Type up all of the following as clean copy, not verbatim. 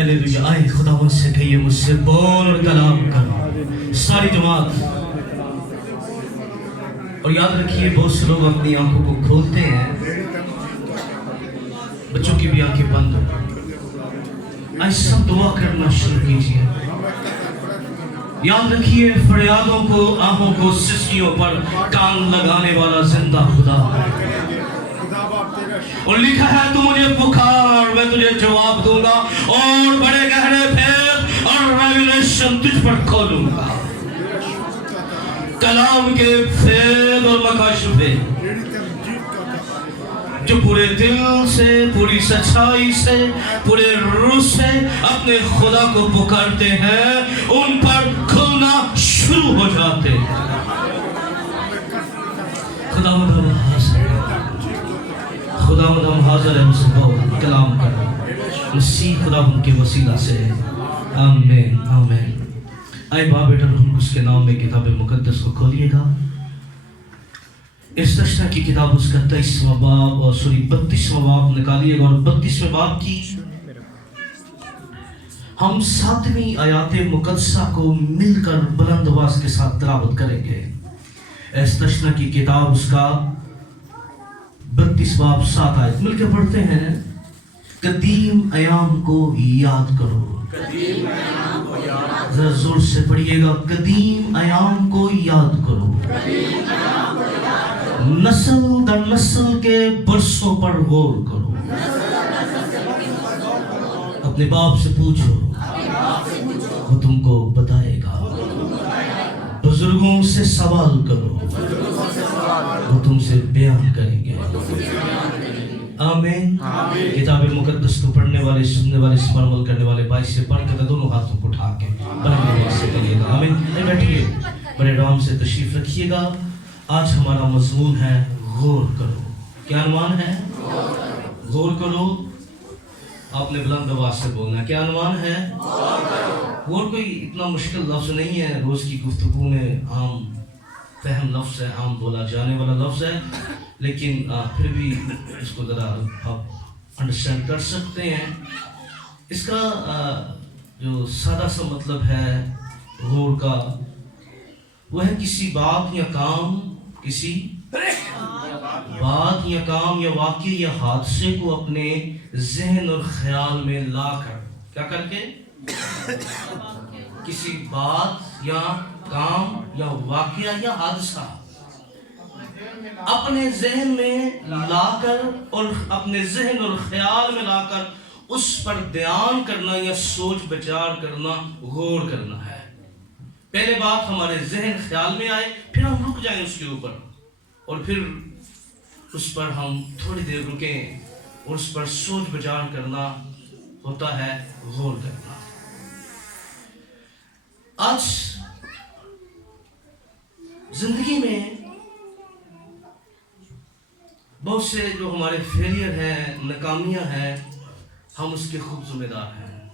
Hallelujah. آئے خداوند سے کہیے مجھ سے بول اور کلام کر. ساری جماعت. اور یاد رکھیے بہت سے لوگ اپنی آنکھوں کو کھولتے ہیں, بچوں کی بھی آنکھیں بند ہو. آئے سب دعا کرنا شروع کیجیے. یاد رکھیے فریادوں کو, آہوں کو, سسکیوں پر کان لگانے والا زندہ خدا ہے. اور لکھا ہے تو مجھے پکار میں تجھے جواب دوں گا اور بڑے گہرے پھیر اور ریویلیشن تجھ پر کھولوں گا. کلام کے فیض اور مکاشفے جو پورے دل سے, پوری سچائی سے, پورے روح سے اپنے خدا کو پکارتے ہیں, ان پر کھلنا شروع ہو جاتے ہیں. خداوند ہم حاضر ہیں, خداوند ہم حاضر ہیں, اس کو کلام کر مسیح خداوند کے وسیلہ سے. آمین آمین. آئے باپ بیٹا روح القدس کے نام میں کتاب مقدس کو کھولیے گا. اس تشنہ کی کتاب اس کا 23واں باب اور 32واں باب نکالیے گا, اور 32ویں باب کی ہم 7ویں آیات مقدسہ کو مل کر بلند آواز کے ساتھ تلاوت کریں گے. اس تشنہ کی کتاب اس کا 32 باب 7 آیت مل کے پڑھتے ہیں. قدیم ایام کو یاد کرو. ذرا زور سے پڑھیے گا. قدیم ایام کو یاد کرو, نسل در نسل کے برسوں پر غور کرو. اپنے باپ سے پوچھو, وہ تم کو بتائے گا. بزرگوں سے سوال کرو, وہ تم سے بیان کریں گے. آمین. کتاب مقدس کو پڑھنے والے, سننے والے, اس پر عمل کرنے والے بھائی سے پڑھ کے دونوں ہاتھوں کو اٹھا کے پڑھنے والے سے کریے گا. آمین. بیٹھیے, بڑے آرام سے تشریف رکھیے گا. آج ہمارا مضمون ہے غور کرو. کیا عنوان ہے؟ غور کرو. آپ نے بلند آواز سے بولنا ہے. کیا عنوان ہے؟ غور کوئی اتنا مشکل لفظ نہیں ہے, روز کی گفتگو میں عام فہم لفظ ہے, عام بولا جانے والا لفظ ہے, لیکن پھر بھی اس کو ذرا آپ انڈرسٹینڈ کر سکتے ہیں. اس کا جو سادہ سا مطلب ہے غور کا, وہ ہے کسی بات یا کام, کسی بات یا کام یا واقعے یا حادثے کو اپنے ذہن اور خیال میں لا کر, کیا کر کے, کسی بات یا کام یا واقعہ یا حادثہ اپنے ذہن میں لا کر اور اپنے ذہن اور خیال میں لا کر اس پر دھیان کرنا یا سوچ بچار کرنا, غور کرنا ہے. پہلے بات ہمارے ذہن خیال میں آئے, پھر ہم رک جائیں اس کے اوپر, اور پھر اس پر ہم تھوڑی دیر رکیں اور اس پر سوچ بچار کرنا ہوتا ہے غور کرنا. آج زندگی میں بہت سے جو ہمارے فیلئر ہیں, ناکامیاں ہیں, ہم اس کے خود ذمہ دار ہیں.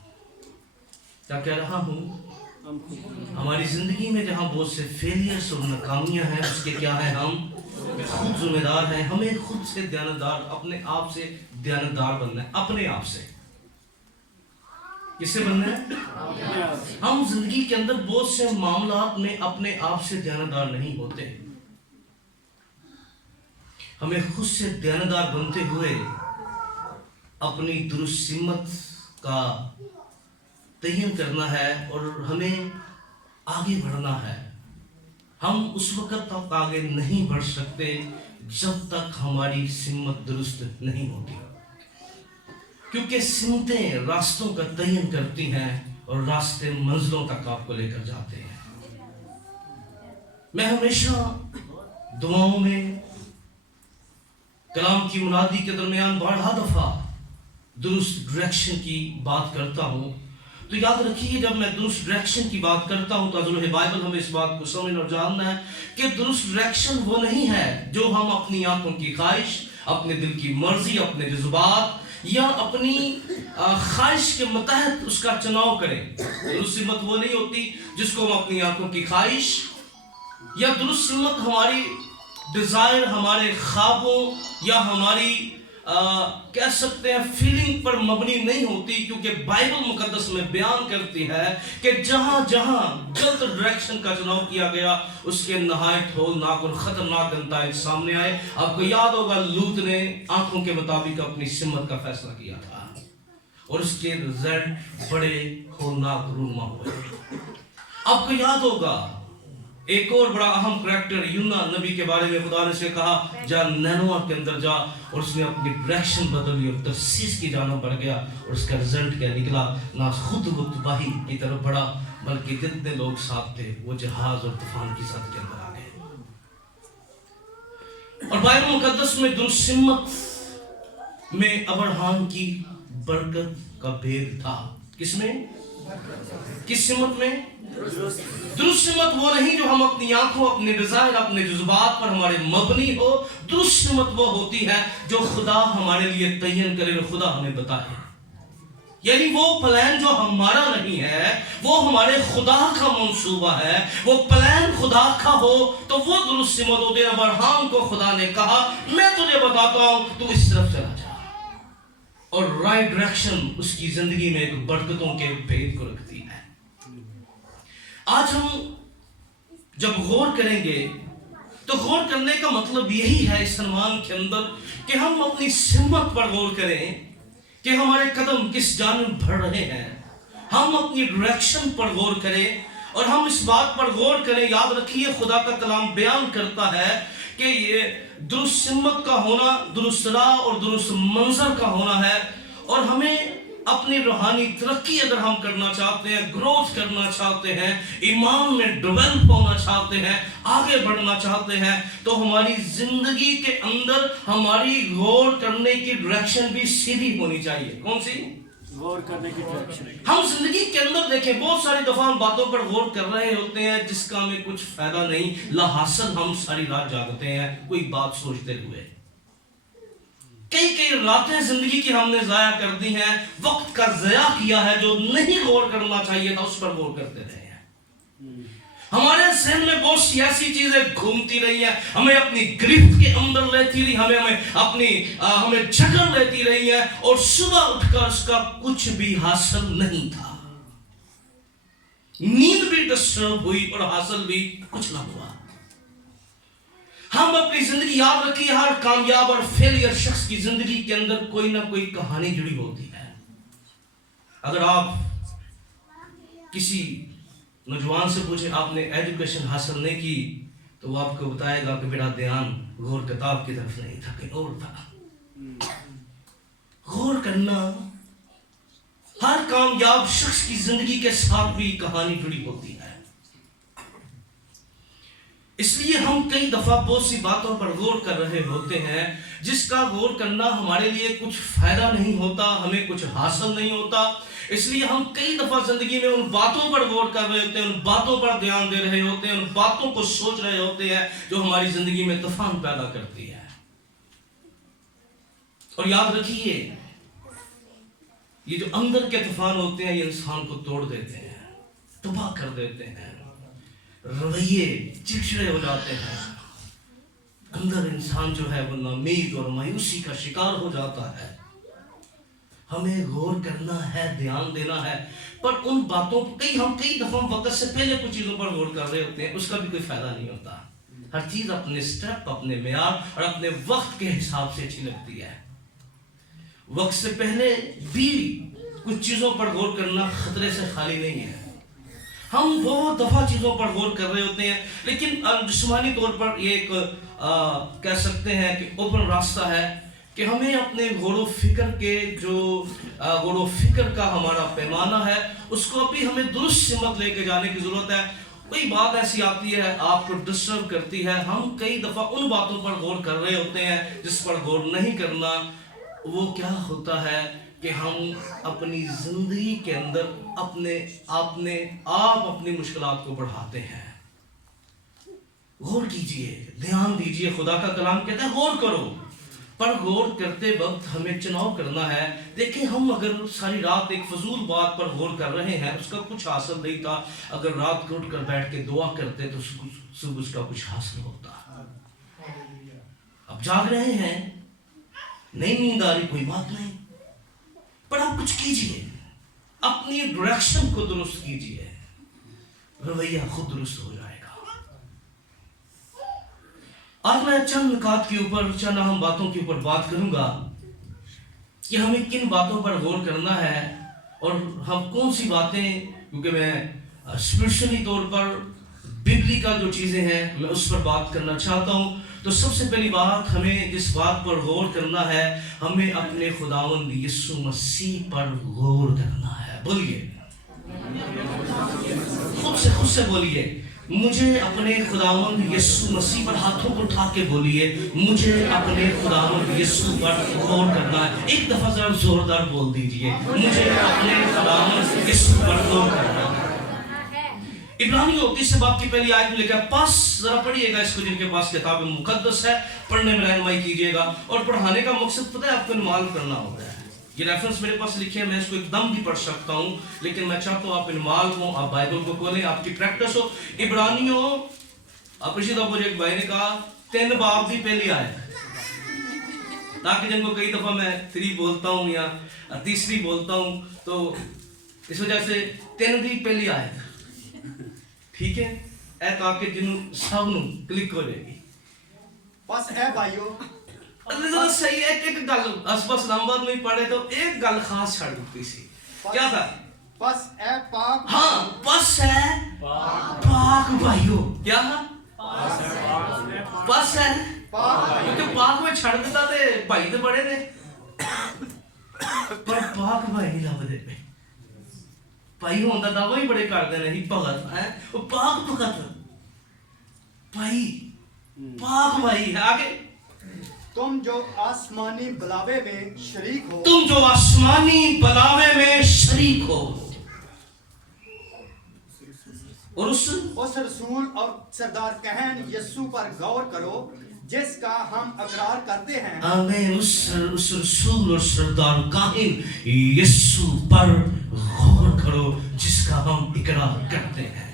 کیا کہہ رہا ہوں؟ ہماری زندگی میں جہاں بہت سے فیلئرز اور ناکامیاں ہیں, اس کے کیا ہیں, ہم خود ذمہ دار ہیں. ہمیں خود سے دیانتدار, اپنے آپ سے دیانتدار بننا ہے. اپنے آپ سے کس سے بننا ہے؟ ہم زندگی کے اندر بہت سے معاملات میں اپنے آپ سے دیانتدار نہیں ہوتے. ہمیں خود سے دیانتدار بنتے ہوئے اپنی درست سمت کا تعین کرنا ہے اور ہمیں آگے بڑھنا ہے. ہم اس وقت تک آگے نہیں بڑھ سکتے جب تک ہماری سمت درست نہیں ہوتی, کیونکہ سمتیں راستوں کا تعین کرتی ہیں اور راستے منزلوں تک آپ کو لے کر جاتے ہیں. میں ہمیشہ دعاؤں میں کلام کی منادی کے درمیان بڑا دفعہ درست ڈائریکشن کی بات کرتا ہوں. تو یاد رکھیے, جب میں درست ڈائریکشن کی بات کرتا ہوں تو حضور بائبل ہمیں اس بات کو سمجھنا اور جاننا ہے کہ درست ڈائریکشن وہ نہیں ہے جو ہم اپنی آنکھوں کی خواہش, اپنے دل کی مرضی, اپنے جذبات یا اپنی خواہش کے متحد اس کا چناؤ کریں. درست سمت وہ نہیں ہوتی جس کو ہم اپنی آنکھوں کی خواہش, یا درست سمت ہماری ڈیزائر, ہمارے خوابوں یا ہماری कह सकते हैं फीलिंग पर मबनी नहीं होती, क्योंकि बाइबल मुकद्दस में बयान करती है कि जहां जहां गलत डायरेक्शन का चुनाव किया गया उसके नहायत होलनाक और खतरनाक नताइज सामने आए। आपको याद होगा लूत ने आंखों के मुताबिक अपनी सिमत का फैसला किया था और उसके रिजल्ट बड़े होलनाक रूनुमा हुए। आपको याद होगा एक और बड़ा अहम करैक्टर यूना नबी के बारे में खुदा ने से कहा जा नैनोआ के अंदर जा, और उसने अपनी डायरेक्शन बदली और तरसीस की जानब बढ़ गया और उसका रिजल्ट क्या निकला, ना खुद वो तबाही की तरफ बढ़ा बल्कि जितने लोग साथ थे वो जहाज और तूफान की सद के अंदर आ गए। और बाइबल मुकद्दस में दुरुस्सिमत में अब्राहम की बरकत का भेद था। किसमें? किस सिमत में? दुरुस्त सिमत वो नहीं जो हम अपनी आंखों, अपने डिजायर, अपने जज्बात पर हमारे मबनी हो। दुरुस्त सिमत वो होती है जो खुदा हमारे लिए तयन करे, खुदा हमें बताए। यानी वो प्लान जो हमारा नहीं है, वो हमारे खुदा का मंसूबा है। वो प्लान खुदा का हो तो वो दुरुस्त सिमत होती है। अब्राहम को खुदा ने कहा मैं तुझे बताता हूं, तू इस तरफ चला जा, और राइट डायरेक्शन उसकी जिंदगी में एक बरकतों के भेद को रखती है। आज हम जब गौर करेंगे तो गौर करने का मतलब यही है इस सन्मान के अंदर कि हम अपनी सिमत पर गौर करें कि हमारे कदम किस जानिब बढ़ रहे हैं। हम अपनी डायरेक्शन पर गौर करें और हम इस बात पर गौर करें। याद रखिए खुदा का कलाम बयान करता है कि ये दुरुस्त सिमत का होना, दुरुस्त राह और दुरुस्त मंजर का होना है। और हमें अपनी रूहानी तरक्की अगर हम करना चाहते हैं, ग्रोथ करना चाहते हैं, ईमान में डेवलप होना चाहते हैं, आगे बढ़ना चाहते हैं, तो हमारी जिंदगी के अंदर हमारी गौर करने की डायरेक्शन भी सीधी होनी चाहिए। कौन सी? गौर करने की डायरेक्शन। हम जिंदगी के अंदर देखें बहुत सारी दफा हम बातों पर गौर कर रहे होते हैं जिसका हमें कुछ फायदा नहीं, लाहासिल हम सारी रात जागते हैं कोई बात सोचते हुए। कई कई रातें जिंदगी की हमने जाया कर दी हैं, वक्त का ज़या किया है, जो नहीं गौर करना चाहिए था उस पर गौर करते रहे हैं। हमारे जहन में बहुत सी ऐसी चीजें घूमती रही हैं, हमें अपनी गिरफ्त के अंदर लेती रही, हमें जकड़ लेती रही है, और सुबह उठकर उसका कुछ भी हासिल नहीं था। नींद भी डिस्टर्ब हुई और हासिल भी कुछ ना हुआ। हम अपनी जिंदगी, याद रखिए, हर कामयाब और फेलियर शख्स की जिंदगी के अंदर कोई ना कोई कहानी जुड़ी होती है। अगर आप किसी नौजवान से पूछे आपने एजुकेशन हासिल नहीं की, तो वो आपको बताएगा कि मेरा ध्यान गौर किताब की तरफ नहीं था, कहीं और था। गौर करना, हर कामयाब शख्स की जिंदगी के साथ भी कहानी जुड़ी होती है। इसलिए हम कई दफा बहुत सी बातों पर गौर कर रहे होते हैं जिसका गौर करना हमारे लिए कुछ फायदा नहीं होता, हमें कुछ हासिल नहीं होता। इसलिए हम कई दफा जिंदगी में उन बातों पर गौर कर रहे होते हैं, उन बातों पर ध्यान दे रहे होते हैं, उन बातों को सोच रहे होते हैं जो हमारी जिंदगी में तूफान पैदा करती है। और याद रखिए, ये जो अंदर के तूफान होते हैं ये इंसान को तोड़ देते हैं, तबाह कर देते हैं, रवैये चिड़चिड़े हो जाते हैं, अंदर इंसान जो है वो नाउमीद और मायूसी का शिकार हो जाता है। हमें गौर करना है, ध्यान देना है, पर उन बातों हम कई दफा वक्त से पहले कुछ चीजों पर गौर कर रहे होते हैं, उसका भी कोई फायदा नहीं होता। हर चीज अपने स्टेप, अपने मेयार और अपने वक्त के हिसाब से अच्छी लगती है। वक्त से पहले भी कुछ चीजों पर गौर करना खतरे से खाली नहीं है। हम बहुत दफा चीजों पर गौर कर रहे होते हैं, लेकिन जिस्मानी तौर पर ये एक कह सकते हैं कि ओपन रास्ता है कि हमें अपने गौर फिक्र के जो गौर फिक्र का हमारा पैमाना है उसको अभी हमें दुरुस्त सिमत लेके जाने की जरूरत है। कोई बात ऐसी आती है आपको डिस्टर्ब करती है, हम कई दफा उन बातों पर गौर कर रहे होते हैं जिस पर गौर नहीं करना। वो क्या होता है कि हम अपनी जिंदगी के अंदर आप अपनी मुश्किलात को बढ़ाते हैं। गौर कीजिए, ध्यान दीजिए, खुदा का कलाम कहता है गौर करो, पर गौर करते वक्त हमें चुनाव करना है। देखिए, हम अगर सारी रात एक फजूल बात पर गौर कर रहे हैं, उसका कुछ हासिल नहीं था, अगर रात को उठकर बैठ के दुआ करते तो सुबह उसका कुछ हासिल होता। अब जाग रहे हैं, नहीं नींद आ रही कोई बात नहीं, पर आप कुछ कीजिए, अपनी डायरेक्शन को दुरुस्त कीजिए, रवैया खुद दुरुस्त हो जाएगा। आज मैं चंद नुकात के ऊपर, चंद अहम बातों के ऊपर बात करूंगा कि हमें किन बातों पर गौर करना है और हम कौन सी बातें, क्योंकि मैं स्पिरिचुअली तौर पर बिब्लिकल जो चीज़ें हैं मैं उस पर बात करना चाहता हूँ। तो सबसे पहली बात, हमें जिस बात पर गौर करना है, हमें अपने खुदावंद यीशु मसीह पर गौर करना है। बोलिए, खुद से बोलिए, मुझे अपने खुदावंद यीशु मसीह पर, हाथों को उठा के बोलिए, मुझे अपने खुदावंद यीशु पर गौर करना है। एक दफा जरा जोरदार बोल दीजिए, मुझे अपने खुदावंद यीशु पर गौर करना है। इब्रानियों 30 बाब की पहली आयत में लिखा है, पास जरा पढ़िएगा इसको, जिनके पास किताब मुकद्दस है, पढ़ने में रहनुमाई कीजिएगा। और पढ़ाने का मकसद पता है, आपको इनवाल्व करना होता है। ये रेफरेंस मेरे पास लिखे हैं, मैं इसको एकदम भी पढ़ सकता हूँ, लेकिन मैं चाहता हूँ आप इन्वॉल्व हो, आप बाइबल को खोलें, आपकी प्रैक्टिस हो। इब्रानियों, मुझे एक भाई ने कहा 3 बाब की पहली आयत, ताकि जिनको कई दफा मैं 3 बोलता हूँ या तीसरी बोलता हूँ, तो इस वजह से 3 की पहली आयत, ठीक है, ऐ ताकि जिन्हों सब नूं क्लिक हो जाएगी। बस है भाइयों, जरा सही है, एक गल असबस नंबर में पढ़े तो एक गल खास छड़ दी सी, क्या था? बस है पाक, हाँ, बस है पाक भाइयों, क्या है? बस है पाक, क्योंकि पाक में छड़ देता थे भाई तो बड़े ने, पर पाक भाई नहीं लभदे पे। भाई होंदा दावा ही बड़े करते नहीं, भगत है वो, पाक भगत भाई, पाक भाई है। आगे, तुम जो आसमानी बलावे में शरीक हो, तुम जो आसमानी बलावे में शरीक हो, और उस रसूल और सरदार कहन यीशु पर गौर करो, जिसका हम इकरार करते हैं। आमीन। उस रसूल और सरदार काहिन यीशु पर गौर करो, जिसका हम इकरार करते हैं।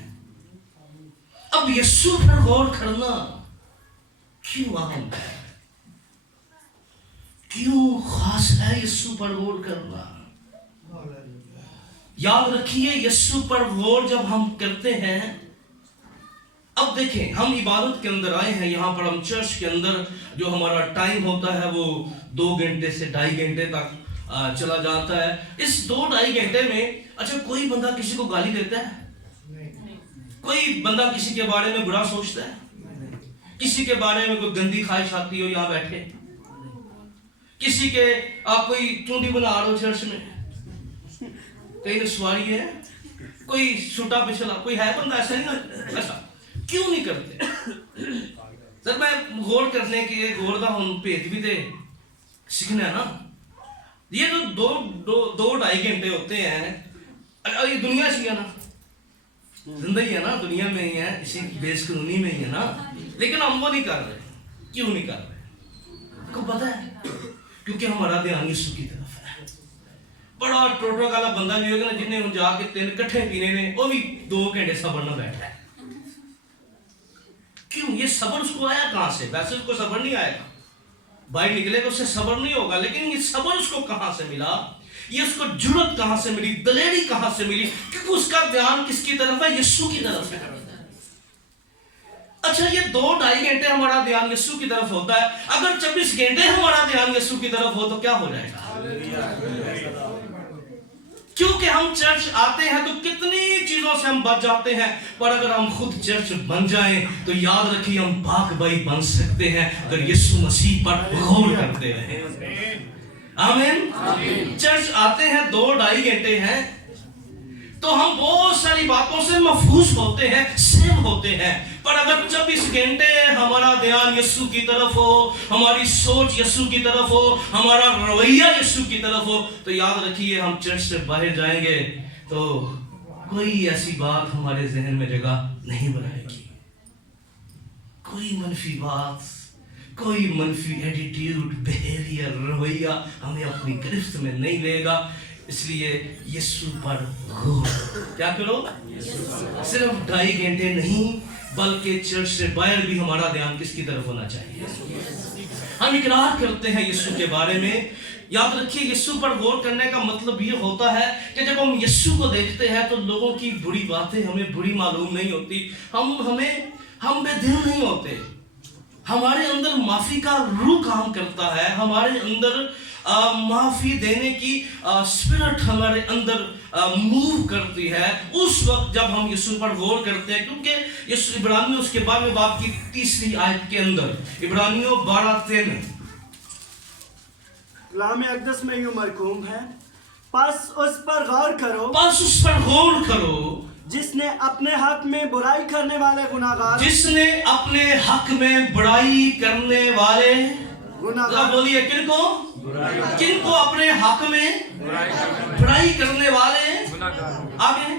अब यीशु पर गौर करना क्यों अहम है, क्यों खास है यीशु पर गौर करना? याद रखिए, यीशु पर गौर जब हम करते हैं, अब देखें, हम इबादत के अंदर आए हैं, यहाँ पर हम चर्च के अंदर जो हमारा टाइम होता है वो 2 घंटे से 2.5 घंटे तक चला जाता है। इस 2-2.5 घंटे में, अच्छा, कोई बंदा किसी को गाली देता है? कोई बंदा किसी के बारे में बुरा सोचता है? किसी के बारे में कोई गंदी ख्वाहिश आती हो यहाँ बैठे? किसी के आप कोई चूंडी बना रहे हो चर्च में, कहीं ने सवारी है, कोई छुटा पिछला कोई है बंदा, ऐसा नहीं ना? ऐसा क्यों नहीं करते? सर मैं गौर करने के गौर का हम भेद भी दे सीखना है ना। ये जो 2-2.5 घंटे होते हैं, ये दुनिया से है ना, जिंदगी है ना, दुनिया में ही है, इसी बेसकानूनी में ही है ना, लेकिन हम वो नहीं कर रहे। क्यों नहीं कर रहे? आपको पता है? क्योंकि हमारा ध्यान यीशु की तरफ है। बड़ा टोटो वाला बंदा भी होगा ना, जिन्हें जाके 3 इकट्ठे पीने ने, वो भी 2 घंटे सबर न बैठा है। क्यों? ये सबर उसको आया कहां से? वैसे उसको सबर नहीं आएगा, बाहर निकले तो उससे सबर नहीं होगा, लेकिन ये सबर उसको कहां से मिला? ये उसको जुर्रत कहां से मिली, दलेरी कहां से मिली? क्योंकि उसका ध्यान किसकी तरफ है? यीशु की तरफ है। अच्छा, ये 2-2.5 घंटे हमारा ध्यान यीशु की तरफ होता है, अगर 24 घंटे हमारा ध्यान यीशु की तरफ हो तो क्या हो जाएगा? क्योंकि हम चर्च आते हैं तो कितनी चीजों से हम बच जाते हैं, पर अगर हम खुद चर्च बन जाएं तो याद रखिए हम पाक भाई बन सकते हैं, अगर यीशु मसीह पर गौर करते रहें। आमीन। चर्च आते हैं 2-2.5 घंटे हैं, तो हम बहुत सारी बातों से महफूज होते हैं, सेव होते हैं, पर अगर 24 घंटे हमारा ध्यान यीशु की तरफ हो, हमारी सोच यीशु की तरफ हो, हमारा रवैया यीशु की तरफ हो, तो याद रखिए हम चर्च से बाहर जाएंगे तो कोई ऐसी बात हमारे जहन में जगह नहीं बनाएगी, कोई मनफी बात, कोई मनफी एटीट्यूड, बिहेवियर, रवैया हमें अपनी गिरफ्त में नहीं लेगा। इसलिए यीशु पर गौर। क्या करो? सिर्फ 2.5 घंटे नहीं, बल्कि चर्च से बाहर भी हमारा ध्यान किसकी तरफ होना चाहिए? हम इकरार करते हैं यीशु के बारे में। याद रखिए, यीशु पर गौर करने का मतलब ये होता है कि जब हम यीशु को देखते हैं तो लोगों की बुरी बातें हमें बुरी मालूम नहीं होती, हम बेदिल नहीं होते, हमारे अंदर माफी का रूह काम करता है, हमारे अंदर माफी देने की स्पिरिट हमारे अंदर मूव करती है उस वक्त जब हम यीशु पर गौर करते हैं। क्योंकि यीशु इब्रानियों उसके बाद में बात की 3 आयत के अंदर, इब्रानियों 12:3, कलाम अक़दस में यूं मरकूम है, बस उस पर गौर करो, बस उस पर गौर करो जिसने अपने हक में बुराई करने वाले गुनाहगार, जिसने अपने हक में बुराई करने वाले गुनाहगार, बोलिए किनको अपने हक में बुराई करने वाले, आगे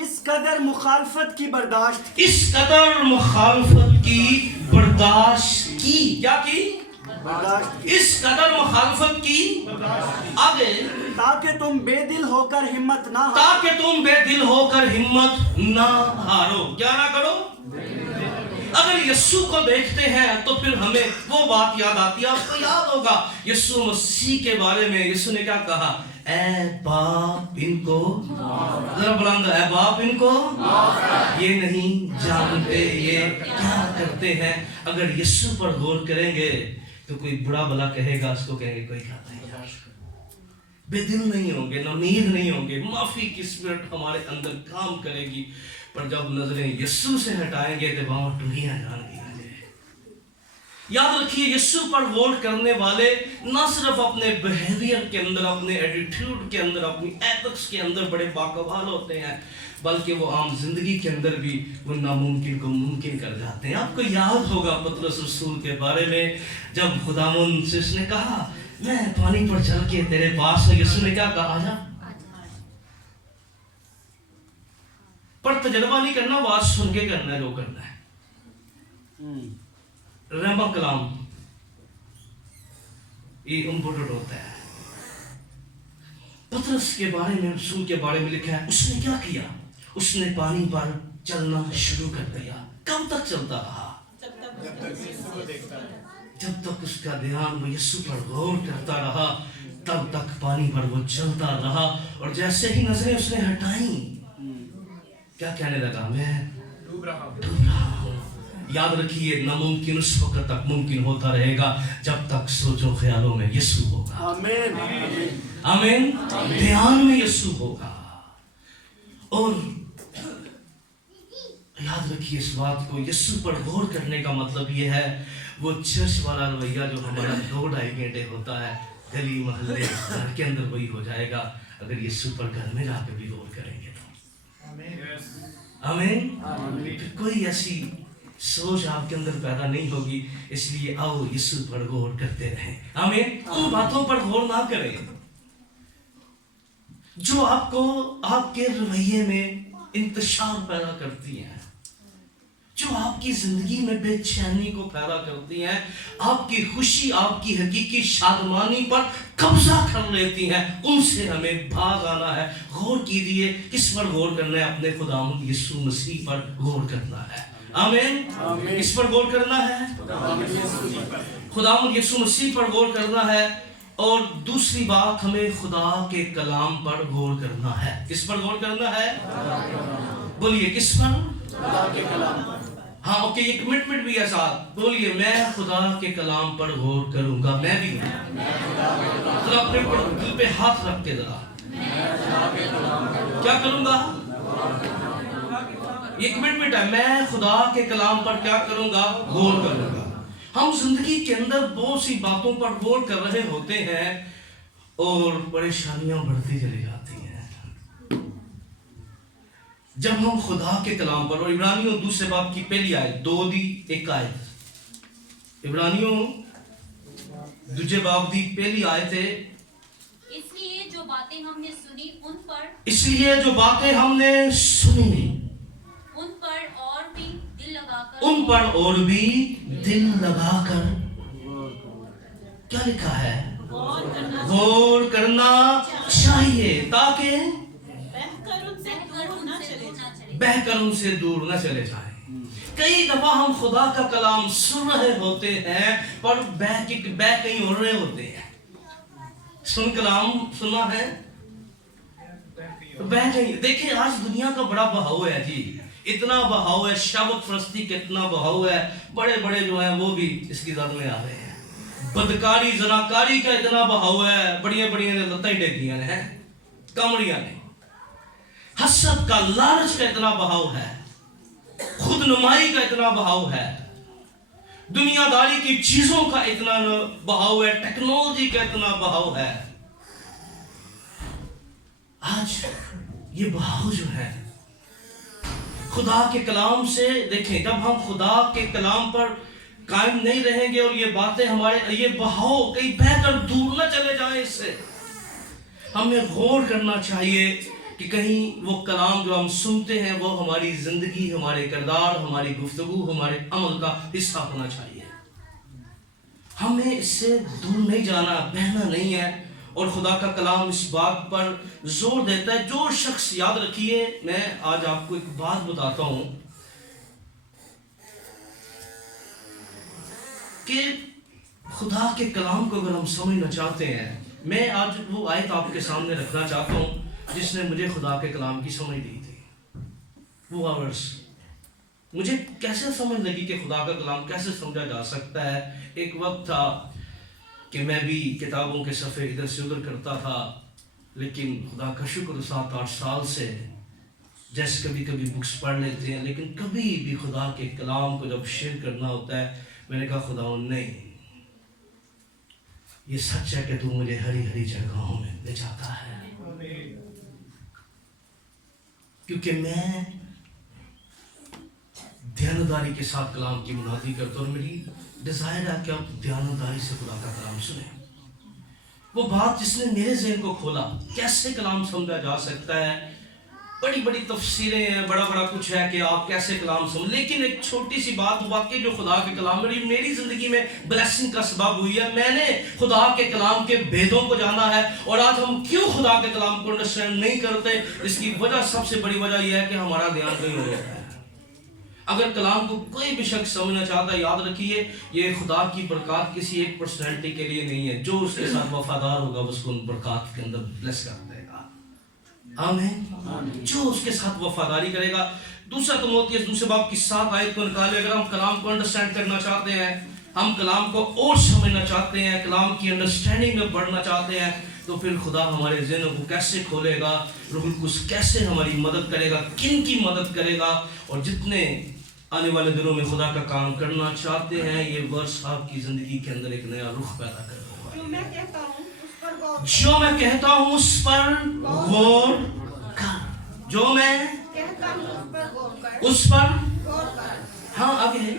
इस कदर मुखालफत की बर्दाश्त, इस कदर मुखालफत की बर्दाश्त की, क्या की? बर्दाश्त की, इस कदर मुखालफत की, आगे ताकि तुम बेदिल होकर हिम्मत ना हारो, ताकि तुम बेदिल होकर हिम्मत ना हारो। क्या ना करो? अगर यीशु को देखते हैं तो फिर हमें वो बात याद आती है। आपको याद होगा यीशु मसीह के बारे में यीशु ने क्या कहा? ऐ बाप इनको, जरा बुलंद, ऐ बाप इनको ये नहीं जानते ये क्या करते हैं। अगर यीशु पर गौर करेंगे तो कोई बुरा भला कहेगा, उसको कहेंगे कोई खाता नहीं, बेदिल नहीं होंगे, नमीर नहीं होंगे, माफी की स्पिरिट हमारे अंदर काम करेगी। पर जब नजरें यीशु से हटाएंगे तो वहां दुनिया जान दी। याद रखिए, यीशु पर गौर करने वाले न सिर्फ अपने बिहेवियर के अंदर, अपने एटीट्यूड के अंदर, अपनी एथिक्स के अंदर बड़े बाकमाल होते हैं, बल्कि वो आम जिंदगी के अंदर भी वो नामुमकिन को मुमकिन कर जाते हैं। आपको याद होगा पतरस रसूल के बारे में, जब खुदावंद से उसने कहा मैं पानी पर चल के तेरे पास हूं, यीशु ने क्या कहा? आजा। पर तजर्बा नहीं करना, बात सुन के करना है जो करना है। रम्बा कलाम ये इम्पोर्टेंट होता है। पतरस के बारे में, रसूल के बारे में लिखा है, उसने क्या किया? उसने पानी पर चलना शुरू कर दिया। कब तक चलता रहा? जब तक उसका ध्यान वो यीशु पर गौर करता रहा, तब तक पानी पर वो चलता रहा। और जैसे ही नजरें उसने हटाई, क्या कहने लगा? मैं डूब रहा हूं। याद रखिए, नामुमकिन उस वक्त तक मुमकिन होता रहेगा जब तक सोचो ख्यालों में यीशु होगा। आमीन, आमीन। ध्यान में यीशु होगा। और याद रखिए इस बात को, यीशु पर गौर करने का मतलब ये है वो चर्च वाला रवैया जो हमारा 2-2.5 घंटे होता है गली मोहल्ले घर के अंदर, वही हो जाएगा अगर यीशु पर घर में जाकर भी गौर करेंगे तो। आमीन। फिर कोई ऐसी सोच आपके अंदर पैदा नहीं होगी। इसलिए आओ यीशु पर गौर करते रहें। आमीन। उन बातों पर गौर ना करें जो आपको आपके रवैये में इंतशार पैदा करती हैं, जो आपकी जिंदगी में बेचैनी को पैदा करती हैं, आपकी खुशी, आपकी हकीकी शादमानी पर कब्जा कर लेती हैं, उनसे हमें भाग आना है। गौर कीजिए, किस पर गौर करना है? अपने खुदावंद यीशु मसीह पर गौर करना है। आमीन। किस पर गौर करना है? खुदावंद यीशु मसीह पर गौर करना है। और दूसरी बात, हमें खुदा के कलाम पर गौर करना है। किस पर गौर करना है? बोलिए, किस पर? खुदा के कलाम पर। हाँ, ओके, ये कमिटमेंट भी है साथ। बोलिए, मैं खुदा के कलाम पर गौर करूंगा। मैं भी जरा अपने दिल पे हाथ रख के जरा, क्या करूंगा? ये कमिटमेंट है, मैं खुदा के कलाम पर क्या करूंगा? गौर करूंगा। हम जिंदगी के अंदर बहुत सी बातों पर गौर कर रहे होते हैं और परेशानियां बढ़ती चली जाती हैं। जब हम खुदा के कलाम पर, और इब्रानियों 2 बाब की पहली आयत, 2 आयत, इब्रानियों 2 बाब की पहली आयत है, इसलिए जो बातें हमने सुनी उन पर और भी दिल लगाकर क्या लिखा है? गौर करना चाहिए, ताकि बहकर उनसे दूर न चले जाए। کئی دفعہ ہم خدا کا کلام سن رہے ہوتے ہیں پر بہ کہیں اور رہے ہوتے ہیں. کلام سنا ہے بہ کہیں. دیکھیں آج دنیا کا بڑا بہاؤ ہے جی, اتنا بہاؤ ہے, شہوت پرستی کا اتنا بہاؤ ہے, بڑے بڑے جو ہیں وہ بھی اس کی زد میں آ رہے ہیں. بدکاری زناکاری کا اتنا بہاؤ ہے, بڑی بڑی لتیں ڈیگیاں ہیں, کمڑیاں نے. حسد کا, لالچ کا اتنا بہاؤ ہے, خود نمائی کا اتنا بہاؤ ہے, دنیا داری کی چیزوں کا اتنا بہاؤ ہے, ٹیکنالوجی کا اتنا بہاؤ ہے. آج یہ بہاؤ جو ہے خدا کے کلام سے, دیکھیں جب ہم خدا کے کلام پر قائم نہیں رہیں گے اور یہ باتیں ہمارے, یہ بہاؤ کہیں بہ کر دور نہ چلے جائیں اس سے, ہمیں غور کرنا چاہیے کہ کہیں وہ کلام جو ہم سنتے ہیں وہ ہماری زندگی, ہمارے کردار, ہماری گفتگو, ہمارے عمل کا حصہ ہونا چاہیے. ہمیں اس سے دور نہیں جانا, بہنا نہیں ہے. اور خدا کا کلام اس بات پر زور دیتا ہے, جو شخص, یاد رکھیے میں آج آپ کو ایک بات بتاتا ہوں کہ خدا کے کلام کو اگر ہم سمجھنا چاہتے ہیں, میں آج وہ آیت آپ کے سامنے رکھنا چاہتا ہوں جس نے مجھے خدا کے کلام کی سمجھ دی تھی. وہ ورس مجھے کیسے سمجھ لگی کہ خدا کا کلام کیسے سمجھا جا سکتا ہے. ایک وقت تھا کہ میں بھی کتابوں کے صفحے ادھر سے ادھر کرتا تھا, لیکن خدا کا شکر 7-8 سال سے جیسے کبھی کبھی بکس پڑھ لیتے ہیں, لیکن کبھی بھی خدا کے کلام کو جب شیئر کرنا ہوتا ہے, میں نے کہا خدا نہیں, یہ سچ ہے کہ تو مجھے ہری ہری جگہوں میں لے جاتا ہے, کیونکہ میں دیانتداری کے ساتھ کلام کی منادی کرتا ہوں, اور میری ڈیزائر ہے کہ آپ دیانتداری سے خدا کا کلام سنیں. وہ بات جس نے میرے ذہن کو کھولا, کیسے کلام سمجھا جا سکتا ہے, بڑی بڑی تفسیریں ہیں, بڑا کچھ ہے کہ آپ کیسے کلام سمجھ, لیکن ایک چھوٹی سی بات واقعی جو خدا کے کلام میری زندگی میں بلیسنگ کا سبب ہوئی ہے. میں نے خدا کے کلام کے بھیدوں کو جانا ہے, اور آج ہم کیوں خدا کے کلام کو انڈرسٹینڈ نہیں کرتے, اس کی وجہ, سب سے بڑی وجہ یہ ہے کہ ہمارا دھیان کہیں ہو جاتا ہے. اگر کلام کو کوئی بھی شخص سمجھنا چاہتا ہے, یاد رکھیے یہ خدا کی برکات کسی ایک پرسنالٹی کے لیے نہیں ہے. جو اس کے ساتھ وفادار ہوگا اس کو ان برکات کے اندر بلیس کر دے گا. آمین. جو اس کے ساتھ وفاداری کرے گا. دوسرا تموتھیوس دوسرے باب کی 7 آیت کو نکالے. اگر ہم کلام کو انڈرسٹینڈ کرنا چاہتے ہیں, ہم کلام کو اور سمجھنا چاہتے ہیں, کلام کی انڈرسٹینڈنگ میں بڑھنا چاہتے ہیں, تو پھر خدا ہمارے ذہنوں کو کیسے کھولے گا, روح القدس کیسے ہماری مدد کرے گا, کن کی مدد کرے گا. اور جتنے آنے والے دنوں میں خدا کا کام کرنا چاہتے ہیں, یہ ورس آپ کی زندگی کے اندر ایک نیا رخ پیدا کر رہا ہے. جو میں کہتا ہوں اس پر غور کر, جو میں اس پر, ہاں آگے ہے,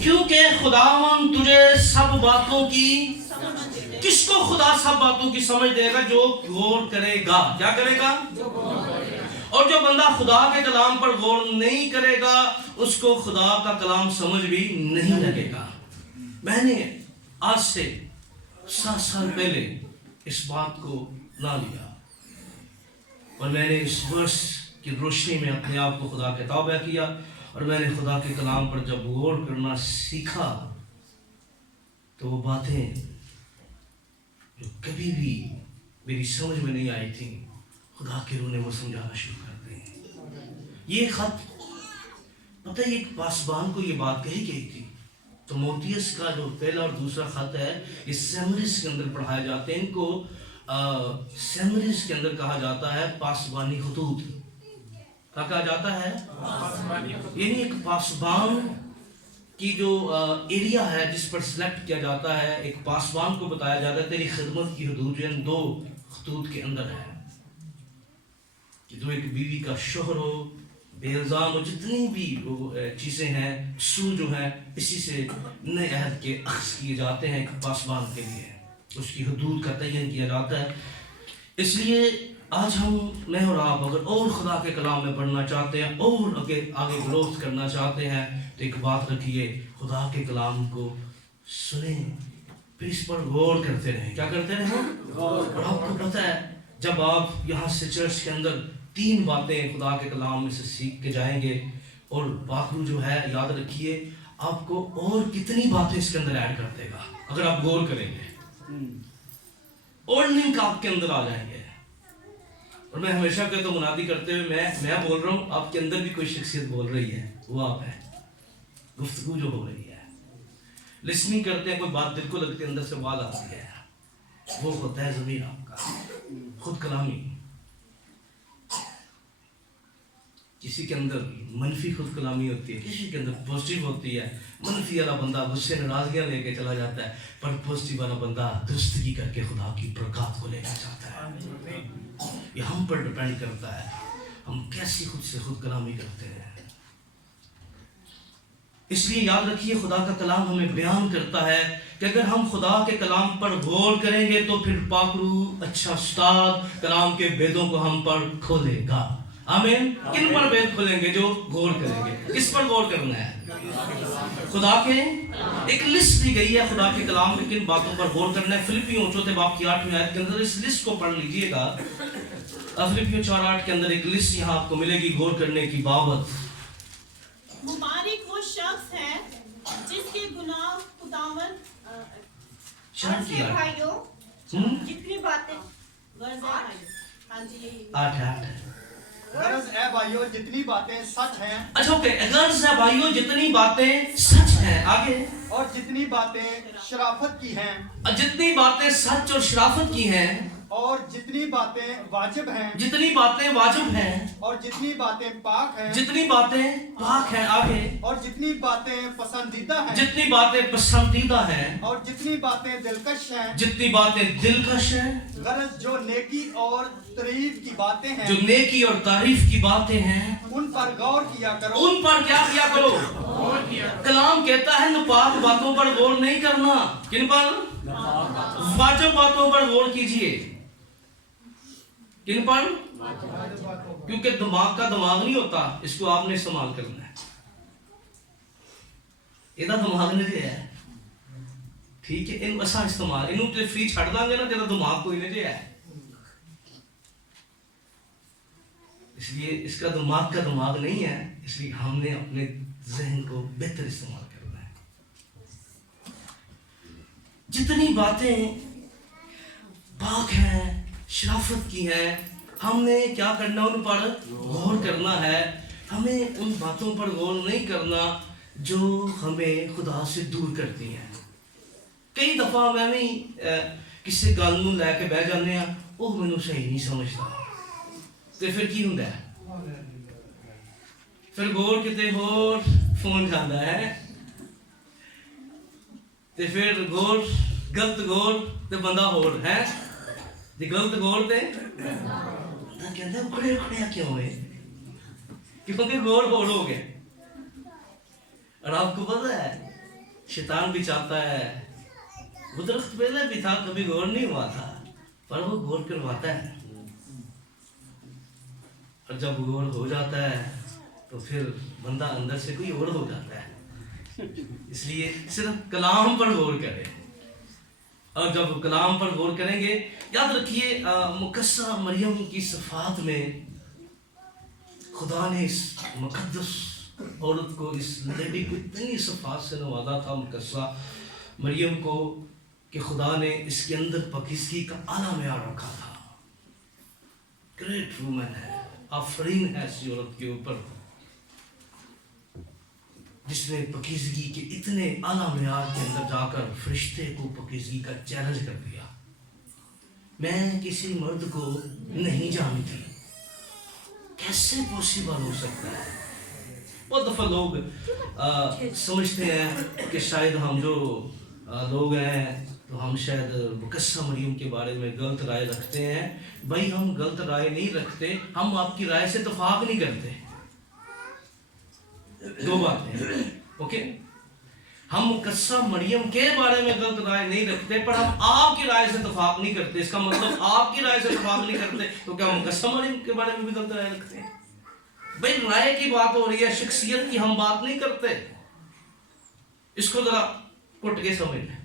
کیونکہ خداوند تجھے سب باتوں کی, کس کو خدا سب باتوں کی سمجھ دے گا؟ جو غور کرے گا. کیا کرے گا؟ اور جو بندہ خدا کے کلام پر غور نہیں کرے گا, اس کو خدا کا کلام سمجھ بھی نہیں لگے گا. میں نے آج سے 7 سال پہلے اس بات کو نہ لیا, اور میں نے اس ورس کی روشنی میں اپنے آپ کو خدا کے تابع کیا, اور میں نے خدا کے کلام پر جب غور کرنا سیکھا تو وہ باتیں جو کبھی بھی میری سمجھ میں نہیں آئی تھیں, خدا کے روح نے وہ سمجھانا شروع کر دی. یہ خط پتہ ہے, ایک پاسبان کو یہ بات کہی گئی تھی. تموتھیوس کا جو پہلا اور دوسرا خط ہے, یہ سیمنریز کے اندر پڑھائے جاتے ہیں. ان کو سیمنریز کے اندر کہا جاتا ہے پاسبانی خطوط. کیا کہا جاتا ہے؟ یعنی ایک پاسبان کی جو ایریا ہے جس پر سلیکٹ کیا جاتا ہے, ایک پاسبان کو بتایا جاتا ہے تیری خدمت کی حدود جو ان 2 خطوط کے اندر ہے, کہ جو ایک بیوی کا شوہر ہو, بے الزام ہو, جتنی بھی وہ چیزیں ہیں, اصول جو ہیں, اسی سے نئے عہد کے اخذ کیے جاتے ہیں. ایک پاسبان کے لیے اس کی حدود کا تعین کیا جاتا ہے. اس لیے آج میں اور آپ اگر اور خدا کے کلام میں پڑھنا چاہتے ہیں, اور آگے گروتھ کرنا چاہتے ہیں, تو ایک بات رکھیے, خدا کے کلام کو سنیں, پھر اس پر غور کرتے رہیں. کیا کرتے رہیں؟ اور آپ کو پتہ ہے, جب آپ یہاں سے چرچ کے اندر 3 बातें खुदा के कलाम में से सीख के जाएंगे और पाखरू जो है याद रखिए आपको और कितनी बातें इसके अंदर ऐड कर देगा अगर आप गौर करेंगे और लिंक आपके अंदर आ जाएंगे। और मैं हमेशा कहता हूं मुनादी करते हुए मैं बोल रहा हूं आपके अंदर भी कोई शख्सियत बोल रही है, वो आप है, गुफ्तगू जो हो रही है, लिसनिंग करते हैं, कोई बात दिल को लगती है, अंदर से आवाज आती है, वो होता है ज़मीर आपका खुद कलामी। किसी के अंदर मनफी खुद कलामी होती है, किसी के अंदर पॉजिटिव होती है। मनफी वाला बंदा गुस्से नाराजगियां लेके चला जाता है, पर पॉजिटिव वाला बंदा दुरुस्तगी करके खुदा की बरकत को लेकर जाता है। ये हम पर डिपेंड करता है हम कैसी खुद से खुद कलामी करते हैं। इसलिए याद रखिए खुदा का कलाम हमें बयान करता है कि अगर हम खुदा के कलाम पर गौर करेंगे तो फिर पाकरू अच्छा उस्ताद कलाम के वेदों को हम पर खोलेगा। आमीन। किन पर वेद खोलेंगे? जो गौर करेंगे। किस पर गौर करना है? खुदा के एक लिस्ट दी गई है खुदा के कलाम में किन बातों पर गौर करना है। फिलिपियों 4 बाब की 8वीं आयत के अंदर इस लिस्ट को पढ़ लीजिएगा। फिलिपियों 4:8 के अंदर एक लिस्ट यहाँ आपको मिलेगी गौर करने की बाबत। मुबारक वो शख्स है जिसके गुनाह खुदावन भाइयों जितनी बातें गर्ज है भाइयों। हाँ जी यही 8 गरज है भाइयों जितनी बातें सच हैं। अच्छा ओके, गर्ज है भाइयों जितनी बातें सच हैं। आगे और जितनी बातें शराफत की हैं। जितनी बातें सच और शराफत की हैं। और जितनी बातें वाजिब हैं। जितनी बातें वाजिब हैं। और जितनी बातें पाक हैं। जितनी बातें पाक हैं। आगे और जितनी बातें पसंदीदा हैं। जितनी बातें पसंदीदा हैं। और जितनी बातें दिलकश हैं। जितनी बातें दिलकश हैं। गरज जो नेकी और तारीफ की बातें हैं। जो नेकी और तारीफ की बातें हैं उन पर गौर किया करो। उन पर क्या किया करो? कलाम कहता है नापाक बातों पर गौर नहीं करना। किन पर? वाजिब बातों पर गौर कीजिए। किन पर? क्योंकि दिमाग का दिमाग नहीं होता, इसको आपने इस्तेमाल करना है। ਇਹਦਾ ਦਿਮਾਗ ਨਹੀਂ ਜਿਹਾ ਠੀਕ ਹੈ, ਇਹਨੂੰ ਅਸਾਂ ਇਸਤੇਮਾਲ ਇਹਨੂੰ ਤੇ ਫ੍ਰੀ ਛੱਡ ਦਾਂਗੇ ਨਾ ਤੇਰਾ ਦਿਮਾਗ ਕੋਈ ਨਹੀਂ ਜਿਹਾ। इसलिए इसका दिमाग का दिमाग नहीं है, इसलिए हमने अपने जहन को बेहतर इस्तेमाल करना है। जितनी बातें पाक हैं शराफत की है हमने क्या करना? उन पर गौर करना है। हमें उन बातों पर गौर नहीं करना जो हमें खुदा से दूर करती हैं। कई दफ़ा मैं भी किसी गल नूं लैके बह जाने वो मैनू सही नहीं समझता ਤੇ ਫਿਰ ਕੀ ਹੁੰਦਾ ਹੈ? ਫਿਰ ਗੌਰ ਕਿਤੇ ਹੋਰ ਫੋਨ ਜਾਂਦਾ ਹੈ ਤੇ ਫਿਰ ਗੌਰ ਗਲਤ ਗੌਰ ਤੇ ਬੰਦਾ ਹੋਰ ਹੈ ਜੇ ਗਲਤ ਗੌਰ ਤੇ ਤਾਂ ਕਹਿੰਦਾ ਖੜੇ ਖੜਿਆ ਕਿਉਂ ਹੋਏ? क्योंकि गौर हो गया। और आपको पता है शैतान भी चाहता है, वो दरख्त पहले भी था कभी गौर नहीं हुआ था पर वो गौर करवाता है। और जब गौर हो जाता है तो फिर बंदा अंदर से कोई और हो जाता है। इसलिए सिर्फ कलाम पर गौर करें। और जब कलाम पर गौर करेंगे याद रखिए मुकस्सा मरियम की सफ़ात में खुदा ने इस मुकद्दस औरत को, इस लेडी को इतनी सफ़ात से नवाजा था मुकस्सा मरियम को कि खुदा ने इसके अंदर पाकीज़गी का आला मेयार रखा था। ग्रेट वुमन है, आफरीन है ऐसी औरत के ऊपर जिसने पाकीज़गी के इतने आला मेयार के अंदर जाकर फरिश्ते को पाकीज़गी का चैलेंज कर दिया। मैं किसी मर्द को नहीं जानती, कैसे पॉसिबल हो सकता है? बहुत दफ़ा लोग समझते हैं कि शायद हम जो लोग हैं तो हम शायद मुकस्सा मरियम के बारे में गलत राय रखते हैं। भाई हम गलत राय नहीं रखते, हम आपकी राय से इत्तेफाक नहीं करते। दो बातें ओके। हम मुकस्सा मरियम के बारे में गलत राय नहीं रखते पर हम आपकी राय से इत्तेफाक नहीं करते। इसका मतलब आपकी राय से इत्तेफाक नहीं करते तो क्या मुकस्सा मरियम के बारे में भी गलत राय रखते हैं? भाई राय की बात हो रही है, शख्सियत की हम बात नहीं करते। इसको जरा कुट के समझ लें।